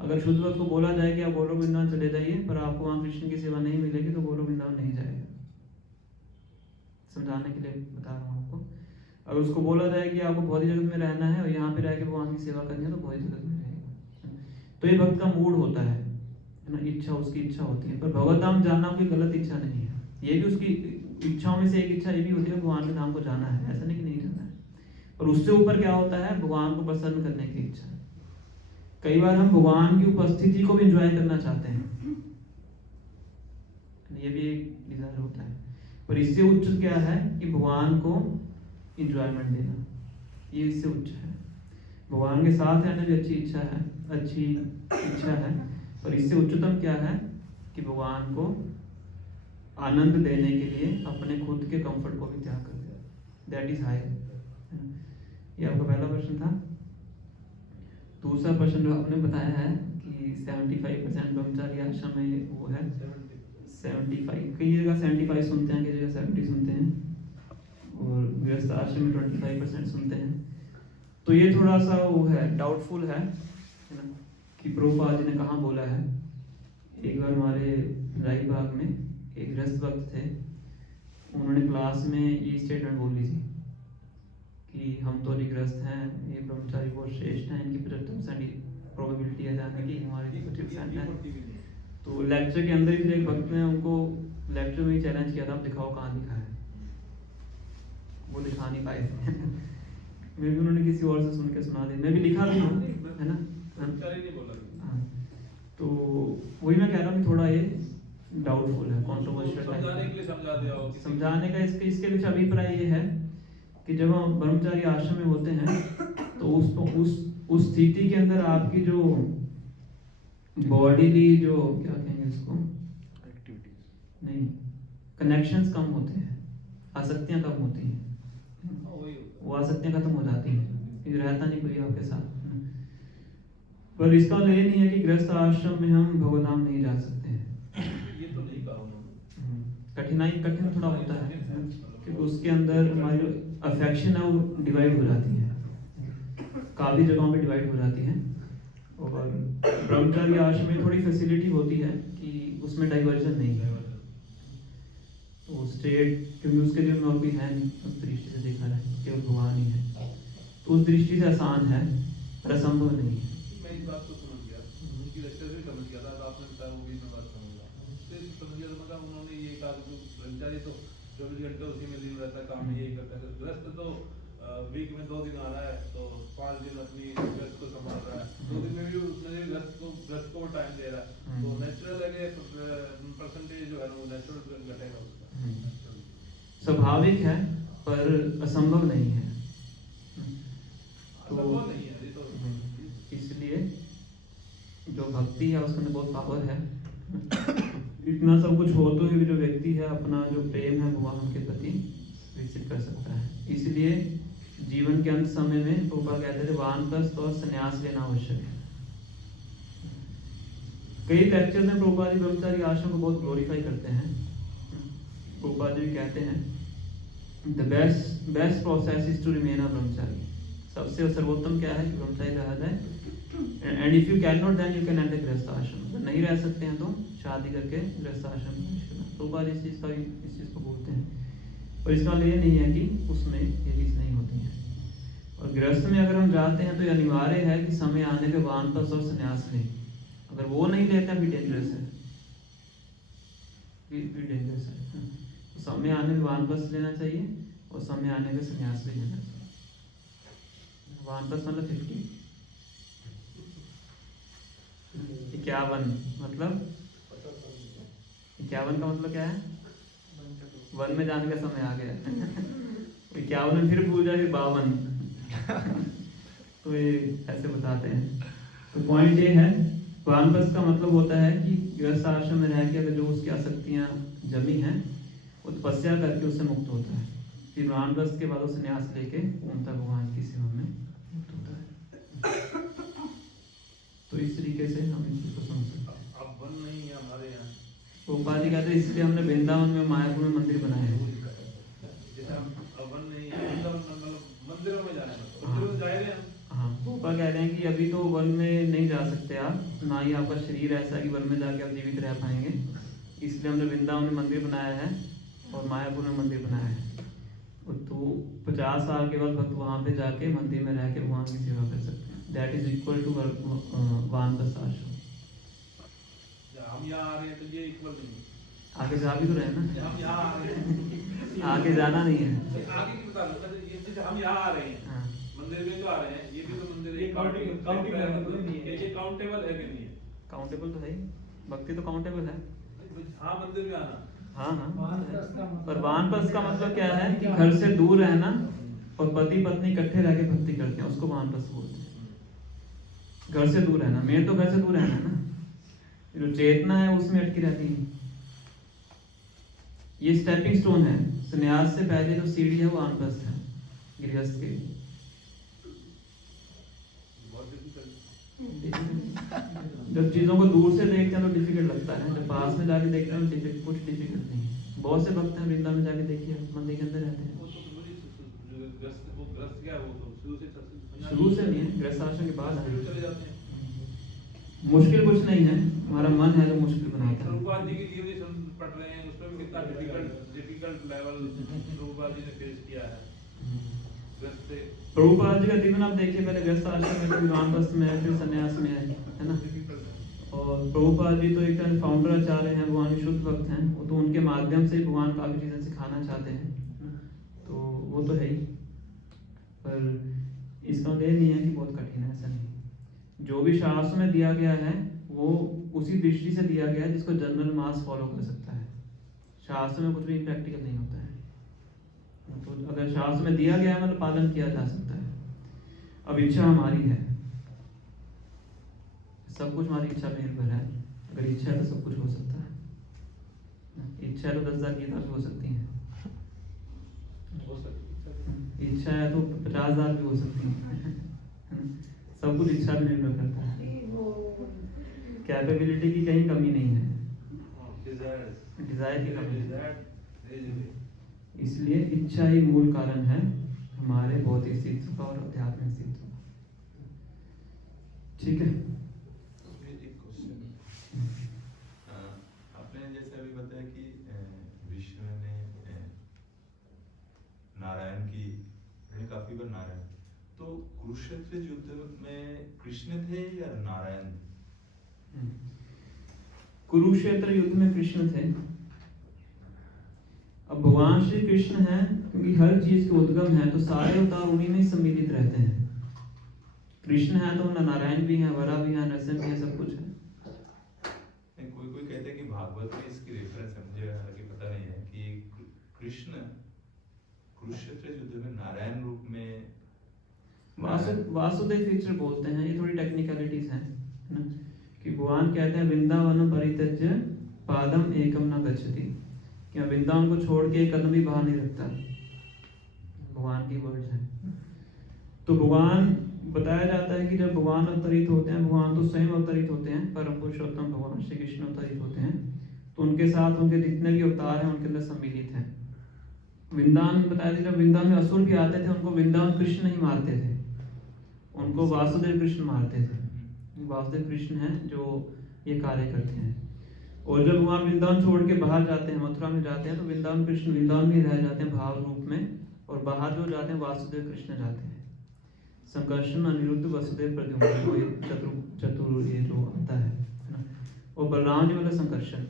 अगर शुद्ध भक्त को बोला जाए कि आप गोलोक वृंदावन चले जाइए पर आपको वहां कृष्ण की सेवा नहीं मिलेगी तो गोलोक वृंदावन नहीं जाएगा। समझाने के लिए बता रहा हूँ आपको। अगर उसको बोला जाए कि आपको भौतिक जगत में रहना है और यहाँ पे रह के भगवान की सेवा करनी है तो भौतिक जगत में रहेगा। तो ये भक्त का मूड होता है ना, इच्छा उसकी इच्छा होती है। पर भगवत धाम जाना कोई गलत इच्छा नहीं है, ये भी उसकी इच्छाओं में से एक इच्छा ये भी होती है भगवान के धाम को जाना है, ऐसा नहीं कि नहीं जाना है। और उससे ऊपर क्या होता है, भगवान को प्रसन्न करने की इच्छा। कई बार हम भगवान की उपस्थिति को भी एंजॉय करना चाहते हैं, ये भी एक डिजायर होता है। पर इससे उच्च क्या है कि भगवान को एंजॉयमेंट देना, ये इससे उच्च है। भगवान के साथ रहना भी अच्छी इच्छा है, अच्छी इच्छा है, पर इससे उच्चतम क्या है कि भगवान को आनंद देने के लिए अपने खुद के कंफर्ट को भी त्याग कर दिया, दैट इज हाई। ये आपका पहला प्रश्न था। दूसरा प्रश्न जो आपने बताया है कि 75% ब्रह्मचारी आश्रम में वो है 75, कई जगह 75 सुनते हैं, कई जगह 70 सुनते हैं, और गृहस्थ आश्रम में 25% सुनते हैं। तो ये थोड़ा सा वो है, डाउटफुल है ना, कि प्रभुपाद जी ने कहाँ बोला है। एक बार हमारे राईबाग में एक गृहस्थ भक्त थे, उन्होंने क्लास में ये स्टेटमेंट बोली थी कि हम तो निगृहस्थ हैं, ये ब्रह्मचारी बहुत श्रेष्ठ हैं, इनकी 75% प्रोबेबिलिटी है जाने की, हमारी 25% है। तो लेक्चर के अंदर ही फिर एक भक्त ने उनको लेक्चर में ही चैलेंज किया था, आप दिखाओ कहाँ लिखा है। वो दिखा नहीं पाए थे मैं भी उन्होंने किसी और से सुन के सुना दी, मैं भी लिखा भी हूँ, है ना। हाँ, तो वही मैं कह रहा हूँ कि थोड़ा ये डाउटफुल है, कॉन्ट्रोवर्शियल टाइप। समझाने का इसके पीछे अभिप्राय ये है कि जब हम ब्रह्मचारी आश्रम में होते हैं तो उस स्थिति के अंदर आपकी जो बॉडीली जो क्या कहेंगे इसको, एक्टिविटीज नहीं, कनेक्शंस कम होते हैं, आसक्तियां कम होती हैं, वो आसक्तियां खत्म हो जाती हैं, फिर रहता नहीं कोई आपके साथ। पर इसका मतलब ये नहीं है कि गृहस्थ आश्रम में हम भगवधाम नहीं जा सकते हैं। ये तो नहीं कहा उन्होंने। कठिन थोड़ा होता है क्योंकि उसके अंदर हमारी जो अफेक्शन है वो डिवाइड हो जाती है, काफी जगहों पे डिवाइड हो जाती है। और ब्रह्मचारी आश्रम में थोड़ी फैसिलिटी होती है कि उसमें डाइवर्जन नहीं है, तो स्टेट क्योंकि उसके लिए और भी है नहीं, उस दृष्टि से देखा जाए केवल भगवान ही है, तो उस दृष्टि से आसान है पर असंभव नहीं है। मैं इस बात को समझ गया, उनकी लेक्चर से समझ गया था, आपने बताया वो भी मैं बात समझ गया। समझ गया मतलब उन्होंने ये कहा कि ब्रह्मचारी तो 24 घंटे उसी में लीन रहता है, काम यही करता है। गृहस्थ तो वीक में 2 दिन आ रहा है तो 5 दिन अपनी गृहस्थ को संभाल रहा है, 2 दिन में भी उसने गृहस्थ को टाइम दे रहा है, तो नेचुरल है कि परसेंटेज जो है वो नेचुरल घटेगा उसका। स्वाभाविक है पर असंभव नहीं है। असंभव नहीं है ये तो, इसलिए जो भक्ति है उसके अंदर बहुत पावर है। इतना सब कुछ होते हुए भी जो व्यक्ति है अपना जो प्रेम है भगवान के प्रति विकसित कर सकता है। इसलिए जीवन के अंत समय में प्रभुपाद कहते थे वानप्रस्थ और संन्यास लेना आवश्यक है। कई लेक्चर में प्रभुपाद जी ब्रह्मचारी आश्रम को बहुत ग्लोरीफाई करते हैं। प्रभुपाद जी कहते हैं the best process is to remain a brahmachari, सबसे सर्वोत्तम क्या है कि ब्रह्मचारी रहा जाए। And if you cannot then you can enter grihastha ashram, अगर नहीं रह सकते हैं तो शादी करके गृहस्थ आश्रम में प्रवेश करना। प्रभुपाद इस चीज़ को बोलते हैं, और इसका मतलब ये नहीं है कि उसमें ये चीज़ नहीं होती है। और गृहस्थ में अगर हम जाते हैं तो ये अनिवार्य है कि समय आने पे वानप्रस्थ और संन्यास लें। अगर वो नहीं लेते हैं फिर डेंजरस है, फिर डेंजरस है। तो समय आने में वानप्रस्थ लेना चाहिए और समय आने पे संन्यास भी लेना चाहिए। वानप्रस्थ मतलब 50, 51 मतलब 51 का मतलब क्या है, वन में जाने का समय आ गया। 51 में फिर भूल जाए 52 तो ये ऐसे बताते हैं। तो पॉइंट ये है वानप्रस्थ का मतलब होता है कि गृहस्थ आश्रम में रह के अगर जो उसकी आसक्तियां जमी हैं वो तपस्या करके उससे मुक्त होता है। फिर वानप्रस्थ के बाद वो संन्यास लेके पूर्णतः भगवान की सेवा में मुक्त होता है। तो इस तरीके से हम इस चीज़ को समझ सकते हैं। अब वन नहीं है हमारे यहाँ। गोपाल जी कहते हैं इसलिए हमने वृंदावन में मायापुर में मंदिर बनाए हैं। जैसे हम अब वन नहीं है, वृंदावन मतलब मंदिरों में जाना है, हाँ। मंदिरों में जा रहे हैं हम। हाँ, गोपाल कह रहे हैं कि अभी तो वन में नहीं जा सकते आप, ना ही आपका शरीर ऐसा है कि वन में जाके आप जीवित रह पाएंगे, इसलिए हमने वृंदावन में मंदिर बनाया है और मायापुर में मंदिर बनाया है। तो 50 साल के बाद भक्त वहाँ पे जाके मंदिर में रह के भगवान की सेवा कर सकते हैं। दैट इज इक्वल टू वानप्रस्थ आश्रम। हम यहाँ आ रहे हैं तो ये इक्वल नहीं है। आगे जा भी तो रहे हैं ना, हम यहाँ आ रहे हैं, आगे जाना नहीं है। आगे की बता लो, ये जैसे हम यहाँ आ रहे हैं, हाँ, मंदिर में तो आ रहे हैं, ये भी तो मंदिर ये काउंटेबल नहीं है। ये काउंटेबल है कि नहीं है? काउंटेबल तो है ही, भक्ति तो काउंटेबल है। हाँ, मंदिर में आना। हाँ हाँ, वानप्रस्थ का मतलब- पर वानप्रस्थ का मतलब क्या है कि घर से दूर रहना और पति पत्नी इकट्ठे रह के भक्ति करते हैं, उसको वानप्रस्थ बोलते हैं। घर से दूर रहना, मेन तो घर से दूर रहना है ना, जो चेतना है उसमें अटकी रहती है। ये स्टेपिंग स्टोन है, संन्यास से पहले जो सीढ़ी है वो वानप्रस्थ है गृहस्थ के लिए। बहुत difficult। जब चीजों को दूर से देखते हैं तो डिफिकल्ट लगता है, जब पास में जाके देखते हैं तो कुछ डिफिकल्ट नहीं है। बहुत से भक्त हैं वृंदावन में जाके देखिए, मंदिर के अंदर रहते हैं। वो तो पूरी ग्रस्त क्या है, वो तो शुरू से नहीं है, गृहस्थ आश्रम के बाद शुरू है। चले जाते हैं। मुश्किल कुछ नहीं है, हमारा मन है जो मुश्किल बनाता है। प्रभुपाद जी की जीवनी हम पढ़ रहे हैं, उसमें भी कितना डिफिकल्ट लेवल प्रभुपाद जी ने फेस किया है ग्रस्त से। प्रभुपाद जी का जीवन आप देखिए, पहले गृहस्थ आश्रम में, फिर वानप्रस्थ में, फिर संन्यास में है ना। डिफिकल्ट है। और प्रभुपाद जी तो एक तरह फाउंडर आचार्य हैं, भगवान के शुद्ध भक्त हैं, वो तो उनके माध्यम से भगवान काफी चीजें सिखाना चाहते हैं, तो वो तो है ही। पर इसका मतलब नहीं है कि बहुत कठिन है, ऐसा नहीं। जो भी शास्त्र में दिया गया है वो उसी दृष्टि से दिया गया है जिसको जनरल मास फॉलो कर सकता है। शास्त्र में कुछ भी इम्प्रैक्टिकल नहीं होता है, तो अगर शास्त्र में दिया गया है मतलब पालन किया जा सकता है। अब इच्छा हमारी है, सब कुछ हमारी इच्छा पर निर्भर है। अगर इच्छा है तो सब कुछ हो सकता है। इच्छा है तो 10,000 गीता भी हो सकती है, हो सकता है। इच्छा है तो 50,000 भी हो सकती है। सब कुछ इच्छा पर निर्भर करता है। कैपेबिलिटी की कहीं कमी नहीं है, डिजायर की कमी है। इसलिए इच्छा ही मूल कारण है हमारे भौतिक अस्तित्व का और आध्यात्मिक अस्तित्व का। ठीक है। एक क्वेश्चन, आपने जैसे अभी बताया कि विष्णु ने नारायण की काफी बार नारायण, तो कुरुक्षेत्र युद्ध में कृष्ण थे या नारायण? कुरुक्षेत्र युद्ध में कृष्ण थे। अब भगवान श्री कृष्ण हैं, क्योंकि हर चीज के उद्गम है तो सारे अवतार उन्हीं में सम्मिलित रहते हैं। कृष्ण है तो उनमें नारायण भी है, वरा भी है, नरसिंह भी है, सब कुछ है। कोई कोई कहते हैं कि भागवत में इसकी रेफरेंस है, मुझे हालांकि पता नहीं है, कि कृष्ण कुरुक्षेत्र युद्ध में नारायण रूप में वासुदेव फीचर बोलते हैं। ये थोड़ी टेक्निकलिटीज हैं ना, कि भगवान कहते हैं वृंदावन परित्यज्य पादम एकम न गच्छति, कि मैं वृंदावन को छोड़ के एक कदम भी बाहर नहीं रखता। भगवान की वर्ड्स हैं। तो भगवान बताया जाता है कि जब भगवान अवतरित होते हैं, भगवान तो स्वयं अवतरित होते हैं, परम पुरुषोत्तम भगवान श्री कृष्ण अवतरित होते हैं, तो उनके साथ उनके जितने भी अवतार हैं उनके अंदर सम्मिलित हैं। वृंदावन बताया था, जब वृंदावन में असुर भी आते थे उनको वृंदावन कृष्ण नहीं मारते थे, उनको वासुदेव कृष्ण मारते थे। वासुदेव कृष्ण हैं जो ये कार्य करते हैं। और जब वहाँ वृंदावन छोड़ के बाहर जाते हैं, मथुरा में जाते हैं, तो वृंदावन कृष्ण वृंदावन में रह जाते हैं भाव रूप में, और बाहर जो जाते हैं वासुदेव कृष्ण जाते हैं। संकर्षण, अनिरुद्ध, वसुदेव, प्रद्युम्न, चतुर ये जो आता है ना, और बलराम जी मतलब संकर्षण।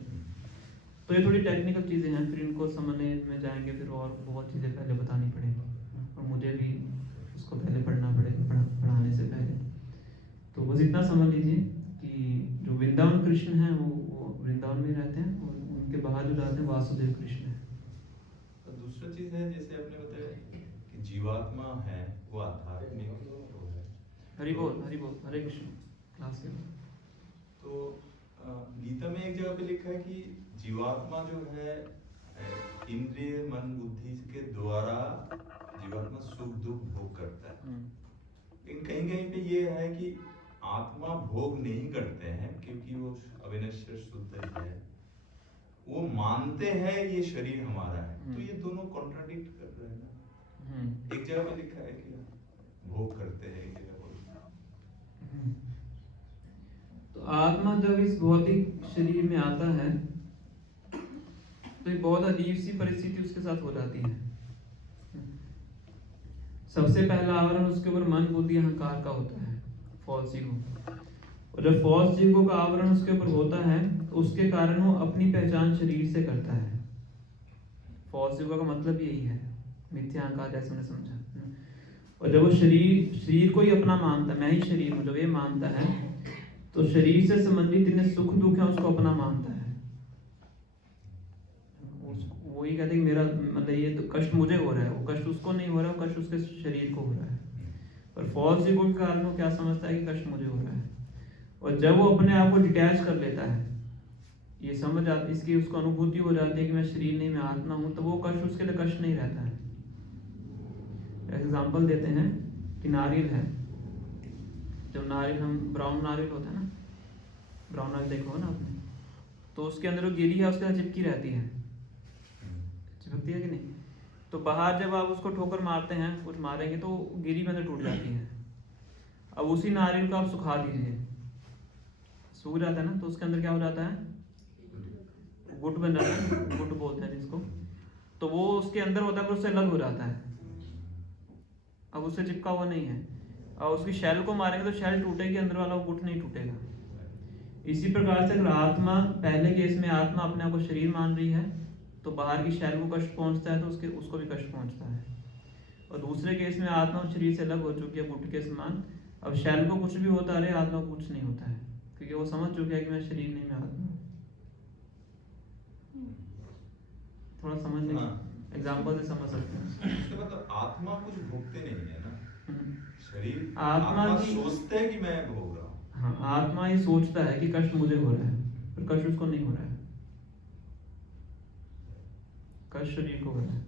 तो ये थोड़ी टेक्निकल चीज़ें हैं, फिर इनको समझने में जाएंगे फिर और बहुत चीज़ें पहले बतानी पड़ेंगी, और मुझे भी उसको पहले पढ़ना पड़ेगा पढ़ाने से पहले। तो बस इतना समझ लीजिए कि जो वृंदावन कृष्ण हैं वो वृंदावन में रहते हैं, और उनके बाहर जो जाते हैं वासुदेव कृष्ण हैं। तो दूसरा चीज है, जैसे आपने बताया कि जीवात्मा है वो आध्यात्मिक वो है। हरि बोल, हरि बोल, हरे कृष्ण। क्लास के तो गीता में एक जगह पे लिखा है कि जीवात्मा जो है इंद्रिय मन बुद्धि के द्वारा जीवात्मा सुख दुख भोग करता है, लेकिन कहीं कहीं पे ये है कि आत्मा भोग नहीं करते हैं क्योंकि वो अविनश्वर शुद्ध है, वो मानते हैं ये शरीर हमारा है, तो ये दोनों कॉन्ट्राडिक्ट कर रहे हैं ना। एक जगह पे लिखा है कि भोग करते हैं, एक जगह पर। तो आत्मा जब इस भौतिक शरीर में आता है तो एक बहुत अजीब सी परिस्थिति उसके साथ हो जाती है। सबसे पहला आवरण उसके ऊपर मन बुद्धि अहंकार का होता है, फॉल्स ईगो। और जब फॉल्स ईगो का आवरण उसके ऊपर होता है तो उसके कारण वो अपनी पहचान शरीर से करता है। फॉल्स ईगो का मतलब यही है, मिथ्या अहंकार, जैसे मैंने समझा। और जब वो शरीर को ही अपना मानता है, मैं ही शरीर हूँ, जब ये मानता है तो शरीर से संबंधित इतने सुख दुख है उसको अपना मानता है। वही कहते हैं कि मेरा मतलब ये तो कष्ट मुझे हो रहा है, वो कष्ट उसको नहीं हो रहा है, वो कष्ट उसके शरीर को हो रहा है। पर फॉल्स ईगो के कारण वो क्या समझता है कि कष्ट मुझे हो रहा है। और जब वो अपने आप को डिटैच कर लेता है, ये समझ आती, इसकी उसको अनुभूति हो जाती है कि मैं शरीर नहीं, मैं आत्मा हूँ, तो वो कष्ट उसके लिए कष्ट नहीं रहता है। एग्जाम्पल देते हैं कि नारियल है, जब नारियल हम ब्राउन नारियल होता है ना, ब्राउन नारियल देखो ना आपने, तो उसके अंदर वो गिरी है, उसके साथ चिपकी रहती है, चिपकती है कि नहीं। तो बाहर जब आप उसको ठोकर मारते हैं, कुछ मारेंगे तो गिरी में अंदर टूट जाती है। अब उसी नारियल को आप सुखा दीजिए, सूख जाता है ना, तो उसके अंदर क्या हो जाता है, गुट बन जाता है, गुट बोलते हैं जिसको। तो वो उसके अंदर होता है पर उससे अलग हो जाता है, अब उससे चिपका हुआ नहीं है। और उसकी शैल को मारेंगे तो शैल टूटेगी, अंदर वाला वो गुट नहीं टूटेगा। इसी प्रकार से अगर आत्मा, पहले केस में आत्मा अपने आप को शरीर मान रही है तो बाहर की शैल को कष्ट पहुंचता है, तो उसको भी कष्ट पहुंचता है। और दूसरे केस में आत्मा शरीर से अलग हो चुकी है, गुट के समान, अब शैल को कुछ भी होता रहे, आत्मा को कुछ नहीं होता है, क्योंकि वो समझ चुका है कि मैं शरीर नहीं, मैं आत्मा हूँ। थोड़ा समझ नहीं, एग्जाम्पल से समझ सकते हैं। इसका मतलब आत्मा कुछ भोगते नहीं है ना, शरीर आत्मा की सोचते है कि मैं भोग रहा हूँ। हाँ, आत्मा ये सोचता है कि कष्ट मुझे हो रहा है, पर कष्ट उसको नहीं हो रहा है, कष्ट शरीर को हो रहा है।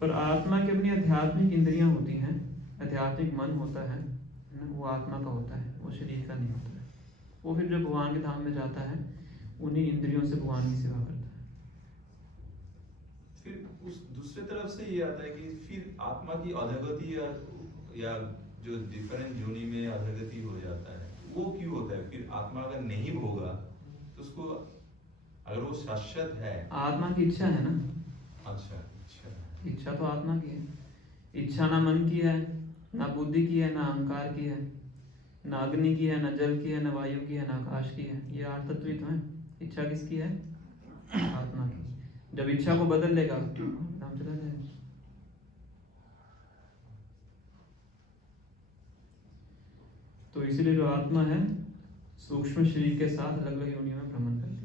पर आत्मा की अपनी आध्यात्मिक इंद्रियां होती हैं, आध्यात्मिक मन होता है ना, वो आत्मा का होता है, वो शरीर का नहीं होता है। वो फिर जब भगवान के धाम में जाता है, उन्हीं इंद्रियों से भगवान की सेवा करता है। फिर उस दूसरे तरफ से ये आता है कि फिर आत्मा की अधोगति या जो डिफरेंट जोनी में अधोगति हो जाता है, वो क्यों होता है? फिर आत्मा अगर नहीं होगा तो उसको, अगर वो शाश्वत है, आत्मा की इच्छा है ना। अच्छा, इच्छा तो आत्मा की है। इच्छा ना मन की है, ना बुद्धि की है, ना अहंकार की है, ना अग्नि की है, ना जल की है, ना वायु की है, ना आकाश की है। ये 8 तत्व ही तो है। इच्छा किसकी है? आत्मा की। जब इच्छा को बदल लेगा काम चला जाएगा। तो इसीलिए जो आत्मा है सूक्ष्म शरीर के साथ अलग अलग योनियों में भ्रमण करती है।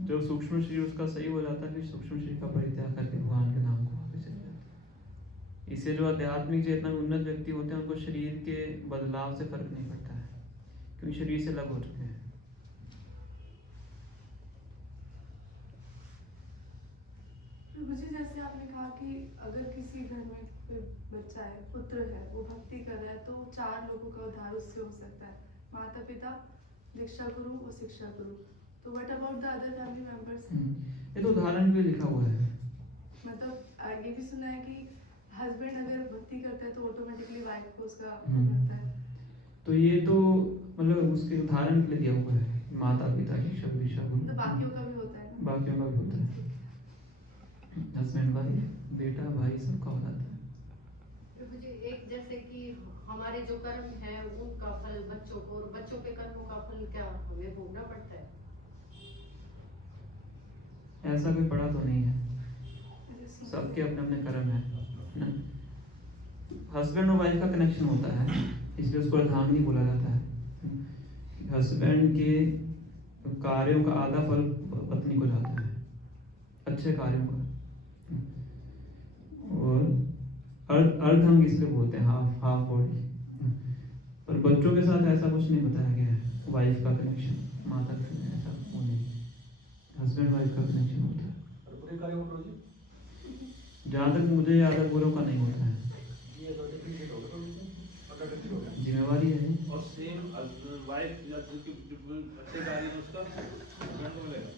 जब सूक्ष्म शरीर उसका सही हो जाता है, फिर सूक्ष्म शरीर का परित्याग करके भगवान के नाम को वापस चले जाता है। इससे जो आध्यात्मिक चेतना में उन्नत व्यक्ति होते हैं, उनको शरीर के बदलाव से फर्क नहीं पड़ता है, क्योंकि शरीर से अलग हो चुके हैं। प्रभु जी, जैसे आपने कहा कि अगर किसी घर में कोई बच्चा है, पुत्र है, वो भक्ति कर रहा है, तो 4 लोगों का उद्धार उससे हो सकता है, माता पिता, दीक्षा गुरु और शिक्षा गुरु। तो what about the other family members? ये तो उदाहरण पे लिखा हुआ है। मतलब ये भी सुना है कि हस्बैंड अगर भक्ति करता है तो ऑटोमेटिकली वाइफ को उसका मिलता है। तो ये तो मतलब उसके उदाहरण के लिए दिया हुआ है, माता पिता की दीक्षा गुरु। तो बाकियों का भी होता है ना? बाकियों का भी होता है, हस्बैंड वाइफ, बेटा भाई, सबका हो जाता है। प्रभु जी, एक जैसे कि हमारे जो कर्म है उनका फल बच्चों को, और बच्चों के कर्मों का फल क्या हमें भोगना पड़ता है? ऐसा कोई पड़ा तो नहीं है, सबके अपने अपने कर्म है ना। हस्बैंड और वाइफ का कनेक्शन होता है, इसलिए उसको अर्धांगिनी बोला जाता है। हस्बैंड के कार्यों का आधा फल पत्नी को जाता है, अच्छे कार्यों का। और अर्धांग इसलिए बोलते हैं, हाफ बॉडी। पर बच्चों के साथ ऐसा कुछ नहीं बताया गया है, वाइफ का कनेक्शन, माता का कनेक्शन, ऐसा वो नहीं। हस्बैंड वाइफ का कनेक्शन होता है। और बुरे कार्यों में प्रभु जी, जहाँ तक मुझे याद है बुरों का नहीं होता है। ये तो डिफरेंशिएट होगा। जिम्मेवारी है। और सेम वाइफ या जो बच्चेदारी है उसका दंड मिलेगा।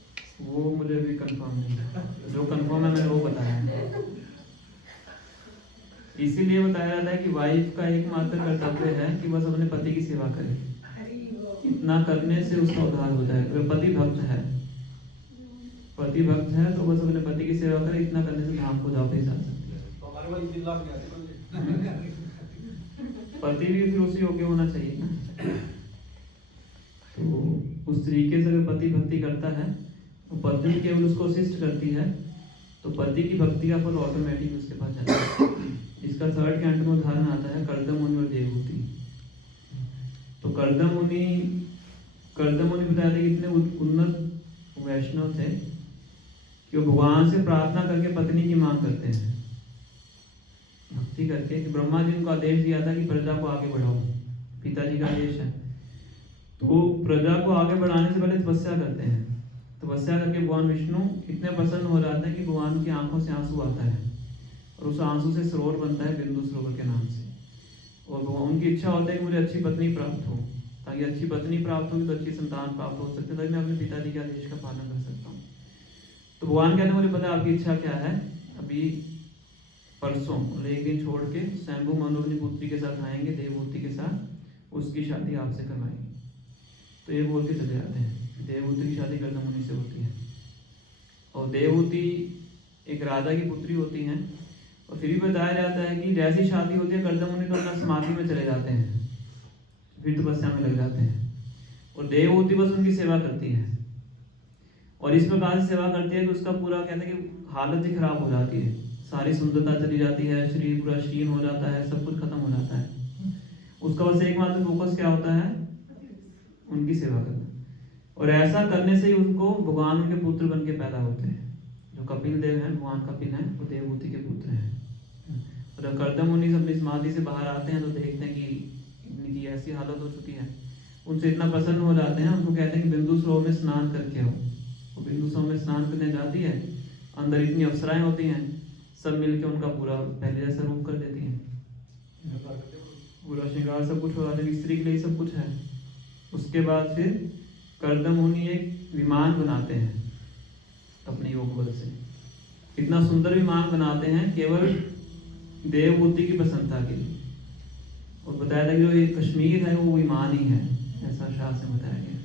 वो मुझे भी कंफर्म नहीं है, जो कंफर्म है मैंने वो बताया है। इसीलिए बताया जाता है कि वाइफ का एकमात्र कर्तव्य है कि बस अपने पति की सेवा करे। इतना करने से उसका उद्धार हो जाएगा। अगर पति भक्त है तो बस अपने पति की सेवा करे, इतना करने से धाम को वापस आ सकती है। तो हमारे वाली 3 लाख नहीं आती। पति भी फिर उसी योग्य होना चाहिए ना। तो उस तरीके से अगर पति भक्ति करता है तो पत्नी केवल उसको असिस्ट करती है, तो पति की भक्ति का फल ऑटोमेटिक उसके पास जाता है। इसका 3rd कैंटो में उदाहरण आता है कर्दम मुनि और देवहूति। तो कर्दम मुनि बताया था कि इतने उन्नत वैष्णव थे कि वो भगवान से प्रार्थना करके पत्नी की मांग करते हैं, भक्ति करके, कि ब्रह्मा जी ने उनको आदेश दिया था कि प्रजा को आगे बढ़ाओ, पिताजी का आदेश है। तो वो प्रजा को आगे बढ़ाने से पहले तपस्या करते हैं। तपस्या करके भगवान विष्णु इतने प्रसन्न हो जाते हैं कि भगवान की आंखों से आंसू आता है और उस आंसू से सरोवर बनता है बिंदु सरोवर के नाम से। और भगवान उनकी इच्छा होती है कि मुझे अच्छी पत्नी प्राप्त हो, ताकि अच्छी पत्नी प्राप्त होगी तो अच्छी संतान प्राप्त हो सकती है, तभी मैं अपने पिताजी के आदेश का पालन कर सकता हूँ। तो भगवान कहते हैं मुझे पता है आपकी इच्छा क्या है, अभी परसों एक दिन छोड़ के शंभु मनु अपनी पुत्री के साथ आएंगे, देवहूति के साथ, उसकी शादी आपसे करवाएंगे। तो ये बोल के चले जाते हैं। देवहूति की शादी कर्दम मुनि से होती है। और देवहूति एक राजा की पुत्री होती हैं। और फिर भी बताया जाता है कि जैसी शादी होती है कर्दम मुनि तो अपना समाधि में चले जाते हैं, फिर तपस्या में लग जाते हैं, और देवहूति बस उनकी सेवा करती है। और इस प्रकार से सेवा करती है कि उसका पूरा कहते हैं कि हालत ही खराब हो जाती है, सारी सुंदरता चली जाती है, शरीर पूरा क्षीण हो जाता है, सब कुछ खत्म हो जाता है। उसका बस एकमात्र फोकस क्या होता है, उनकी सेवा करना। और ऐसा करने से ही उनको भगवान उनके पुत्र बन के पैदा होते हैं। जो कपिल देव हैं, भगवान कपिल हैं, वो देवहूति के पुत्र हैं। और जब कर्दम मुनि अपनी समाधि से बाहर आते हैं तो देखते हैं कि इनकी ऐसी हालत हो चुकी है, उनसे इतना प्रसन्न हो जाते हैं, उनको कहते हैं कि बिंदु सरोवर में स्नान करके आओ। वो बिंदु सरोवर में स्नान करने जाती है, अंदर इतनी अप्सराएं होती हैं, सब मिलके उनका पूरा पहले जैसा रूप कर देती हैं, पूरा श्रृंगार सब कुछ हो जाता है, स्त्री के लिए सब कुछ है। उसके बाद फिर कर्दम मुनि एक विमान बनाते हैं अपने योग बल से। इतना सुंदर विमान बनाते हैं केवल देवहूति की प्रसन्नता के लिए। और बताया था कि जो ये कश्मीर है वो विमान ही है, ऐसा शास्त्र में बताया गया।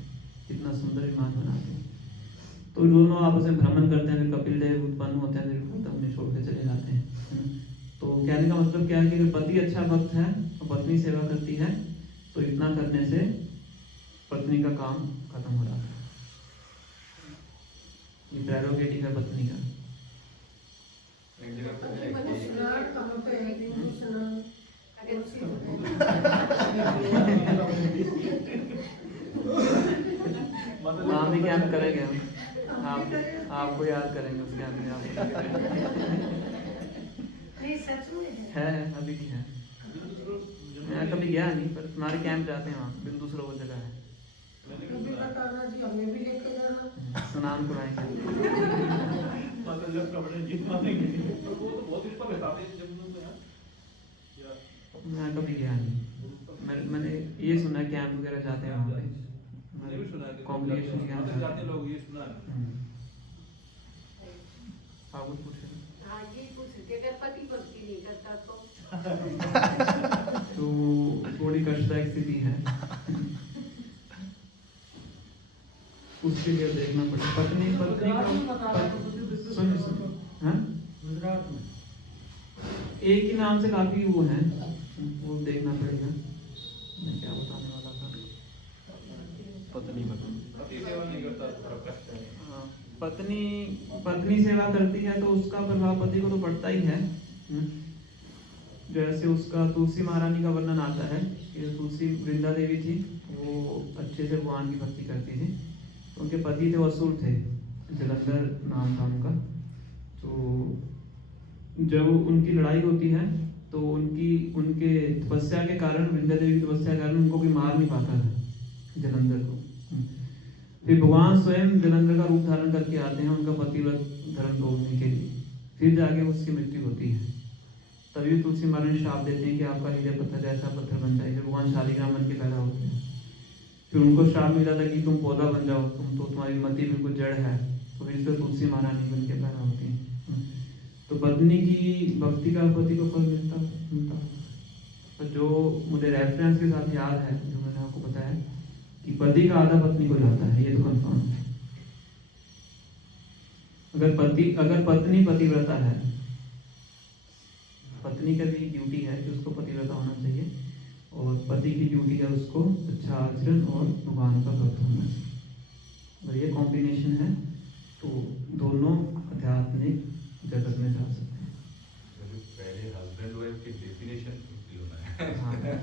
कितना सुंदर विमान बनाते हैं। तो दोनों आपस में भ्रमण करते हैं, फिर कपिल देव उत्पन्न होते हैं, फिर कर्दम मुनि छोड़ के चले जाते हैं। तो कहने का मतलब क्या है कि अगर पति अच्छा भक्त है और पत्नी सेवा करती है तो इतना करने से पत्नी का काम खत्म हो जाता है। ये प्रेरोगेटिव है पत्नी का। एक जगह पे स्नान कहाँ पे है? बिंदु स्नान वहाँ भी कैंप करेंगे हम, आपको याद करेंगे उस कैंप में। आप नहीं सच में है अभी भी है। मैं कभी गया नहीं, पर तुम्हारे कैंप जाते हैं वहाँ, बिंदु सरोवर जगह है, कभी बताना जी, हमें भी लेके जाना। स्नान कराएंगे। मैं कभी गया नहीं, मैंने ये सुना है कैंप वगैरह जाते हैं वहाँ पे, कॉम्प्लिकेशन कैंप जाते लोग, ये सुना है। आप कुछ पूछे? हाँ ये पूछ रही थी, अगर पति भक्ति नहीं करता तो थोड़ी कष्टदायक स्थिति है, उसके लिए देखना पड़ेगा। पत्नी सुन हाँ गुजरात में एक ही नाम से काफी वो है, वो देखना पड़ेगा। मैं क्या बताने वाला था, पत्नी पति सेवा नहीं करता। हाँ, पत्नी सेवा करती है तो उसका प्रभाव पति को तो पड़ता ही है। जैसे उसका तुलसी महारानी का वर्णन आता है कि तुलसी वृंदा देवी थी, वो अच्छे से भगवान की भक्ति करती थी। तो उनके पति थे, वो असुर थे, जलंधर नाम था उनका। तो जब उनकी लड़ाई होती है तो उनके तपस्या के कारण, वृंदा देवी की तपस्या के कारण उनको कोई मार नहीं पाता है जलंधर को। फिर भगवान स्वयं जलंधर का रूप धारण करके आते हैं उनका पतिव्रत धर्म तोड़ने के लिए, फिर जाके उसकी मृत्यु होती है। तभी तुलसी महाराज श्राप देते हैं कि आपका हृदय पत्थर ऐसा पत्थर बन जाए। जब भगवान शालिग्राम बन के पैदा होते हैं, फिर उनको श्राप मिला था कि तुम पौधा बन जाओ, तुम्हारी मति बिल्कुल जड़ है, तो फिर इसलिए तुलसी महारानी बन के पैदा होती हैं। तो पत्नी की भक्ति का पति को फल मिलता। तो जो मुझे रेफरेंस के साथ याद है, जो मैंने आपको बताया कि पति का आधा पत्नी को जाता है, ये तो कंफर्म है। अगर पत्नी पतिव्रता है, पत्नी का भी ड्यूटी है कि उसको पतिव्रता होना चाहिए, और पति की ड्यूटी है उसको अच्छा आचरण और भगवान का भक्त होना चाहिए। अगर ये कॉम्बिनेशन है तो दोनों आध्यात्मिक जगत में जा सकते हैं। पहले हस्बैंड वाइफ की डेफिनेशन होना है।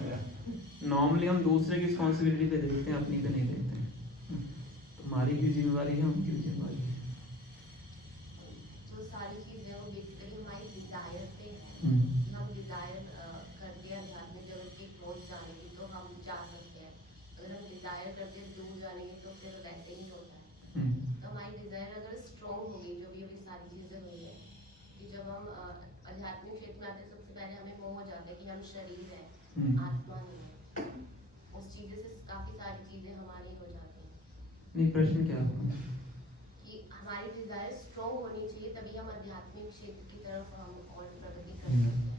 नॉर्मली हम दूसरे की रिस्पॉन्सिबिलिटी पे देखते हैं, अपनी पे नहीं देखते हैं। तो हमारी भी जिम्मेवारी है, उनकी भी जिम्मेवारी है। जो सारी चीजें वो बेसिकली हमारी डिजायर पे है। हम डिजायर करते हैं आध्यात्मिक जगत की खोज जाने की तो हम जा सकते हैं। अगर हम डिजायर करते हैं दूर जाने की तो फिर वैसे ही होता है। तो हमारी डिजायर अगर स्ट्रॉन्ग होगी, जो भी अभी सारी चीजें हुई है कि जब हम आध्यात्मिक क्षेत्र में आते हैं, सबसे पहले हमें मोह हो जाता है कि हम शरीर है, आत्मा नहीं है। उस चीजें से काफी सारी चीजें हमारी हो जाती हैं। नहीं, प्रश्न क्या आपका? कि हमारी डिजायर स्ट्रॉन्ग होनी चाहिए, तभी हम आध्यात्मिक क्षेत्र की तरफ हम और प्रगति कर सकते हैं।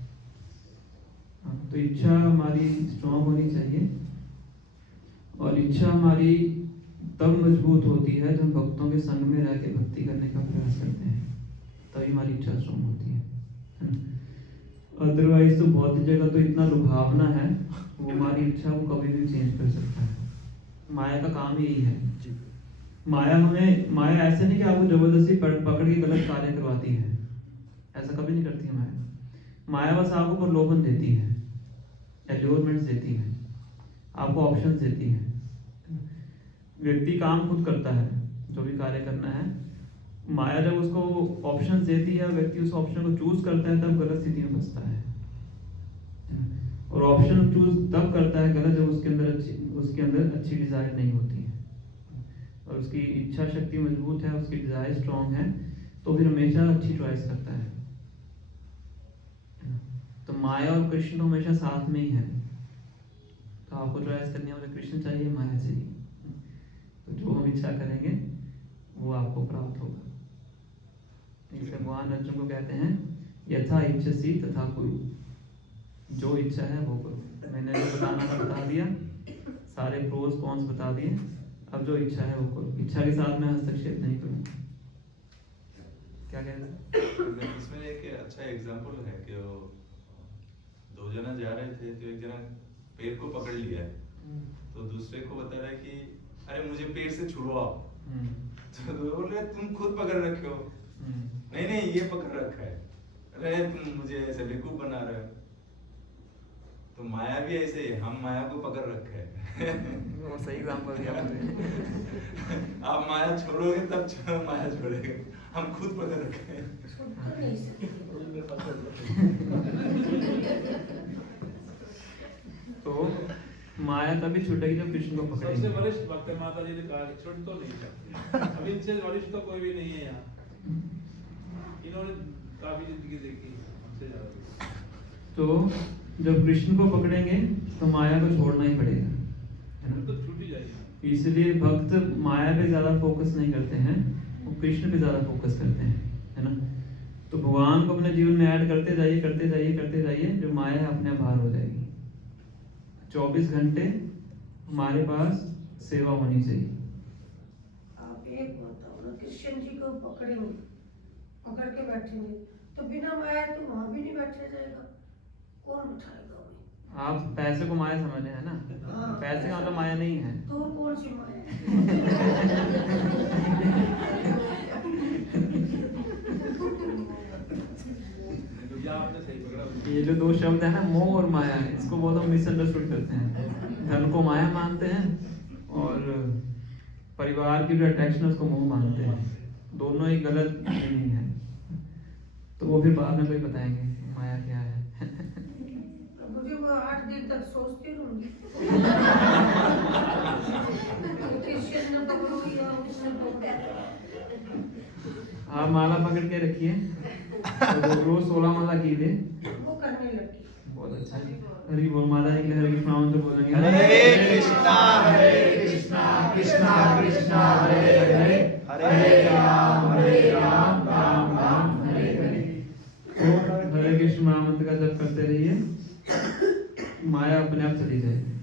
तो इच्छा हमारी स्ट्रॉन्ग होनी चाहिए, और इच्छा हमारी तब मजबूत होती है जब भक्तों के संग में रह के भक्ति करने का प्रयास करते हैं, तभी हमारी इच्छा स्ट्रॉन्ग होती है। अदरवाइज तो भौतिक जगह तो इतना लुभावना है, वो हमारी इच्छा को कभी भी चेंज कर सकता है। माया का काम ही यही है। माया ऐसे नहीं कि आपको जबरदस्ती पकड़ के गलत कार्य करवाती है, ऐसा कभी नहीं करती है माया बस आपको प्रलोभन देती है, एल्योरमेंट्स देती है, आपको ऑप्शंस देती है। व्यक्ति काम खुद करता है, जो भी कार्य करना है। माया जब उसको ऑप्शंस देती है, व्यक्ति उस ऑप्शन को चूज करता है, तब गलत स्थिति में फंसता है। और ऑप्शन चूज तब करता है गलत जब उसके अंदर अच्छी डिजायर नहीं होती है, और उसकी इच्छा शक्ति मजबूत है, उसकी डिजायर स्ट्रॉन्ग है, तो फिर हमेशा अच्छी चॉइस करता है। तो माया और कृष्ण तो हमेशा साथ में ही है। तो आपको चॉइस करनी है, मुझे कृष्ण चाहिए, माया चाहिए। तो जो हम इच्छा करेंगे वो आपको प्राप्त होगा। इसलिए भगवान अर्जुन को कहते हैं यथा इच्छसी तथा कुरु, जो इच्छा है वो करो। मैंने जो बताना था बता दिया, सारे प्रोज कॉन्स बता दिए, अब जो इच्छा है वो करो। इच्छा के साथ मैं हस्तक्षेप नहीं करूँगा। क्या कह रहे हैं? इसमें एक अच्छा एग्जांपल है कि दो जना जा रहे थे, तो एक जना पेड़ को पकड़ लिया है, तो दूसरे को बता रहा है कि अरे मुझे पेड़ से छुड़वाओ। तो बोल रहे तुम खुद पकड़ रखे हो। नहीं ये पकड़ रखा है। अरे तुम मुझे ऐसे बेवकूफ बना रहे हो। तो माया भी ऐसे ही, हम माया को पकड़ रखे हैं। वो सही एग्जांपल दिया मुझे। आप माया छोड़ोगे तब माया छोड़ेगा, हम खुद पकड़ रखे हैं। तो माया तभी छूटेगी जब कृष्ण को सबसे पकड़ेंगे। वरिष्ठ भक्त माता जी ने कहा कि छुट तो नहीं सकते। अब इनसे वरिष्ठ तो कोई भी नहीं है यहाँ। इन्होंने काफी जिंदगी देखी हमसे ज्यादा। तो जब कृष्ण को पकड़ेंगे तो माया को छोड़ना ही पड़ेगा, है ना? तो छूट ही जाएगी। इसलिए भक्त माया पे ज्यादा फोकस नहीं करते हैं, वो कृष्ण पे ज्यादा फोकस करते हैं, है ना? तो भगवान को अपने जीवन में ऐड करते जाइए, जो माया है अपने आप बाहर हो जाएगी। 24 घंटे हमारे पास सेवा होनी चाहिए। आप एक बताओ ना, कृष्ण जी को पकड़ेंगे, पकड़ के बैठेंगे, तो बिना माया तो वहां भी नहीं बैठा जाएगा, कौन बैठाएगा उन्हें? आप पैसे को माया समझे है ना? हाँ, पैसे का मतलब माया नहीं है। तो कौन सी माया है? आपने सही पकड़ा। ये जो दो शब्द है ना, मोह और माया, इसको बहुत हम मिसअंडरस्टूड करते हैं। धन को माया मानते हैं और परिवार की जो अट्रैक्शन है उसको मोह मानते हैं। दोनों ही गलत नहीं है। तो वो फिर बाद में कोई बताएंगे माया क्या है। मुझे वो 8 दिन तक सोचती रहूंगी। कृष्ण ने पकड़ो या उसने पकड़ो। आप माला पकड़ के रखिए, तो रोज 16 माला कीजिए। वो करने लगी। बहुत अच्छा है। हरि बोल। माता जी के लिए हरे कृष्ण मंत्र बोलेंगे। हरे कृष्णा कृष्णा कृष्णा हरे हरे हरे राम राम राम हरे हरे। हरे कृष्ण महामंत्र का जप करते रहिए, माया अपने आप चली जाएगी।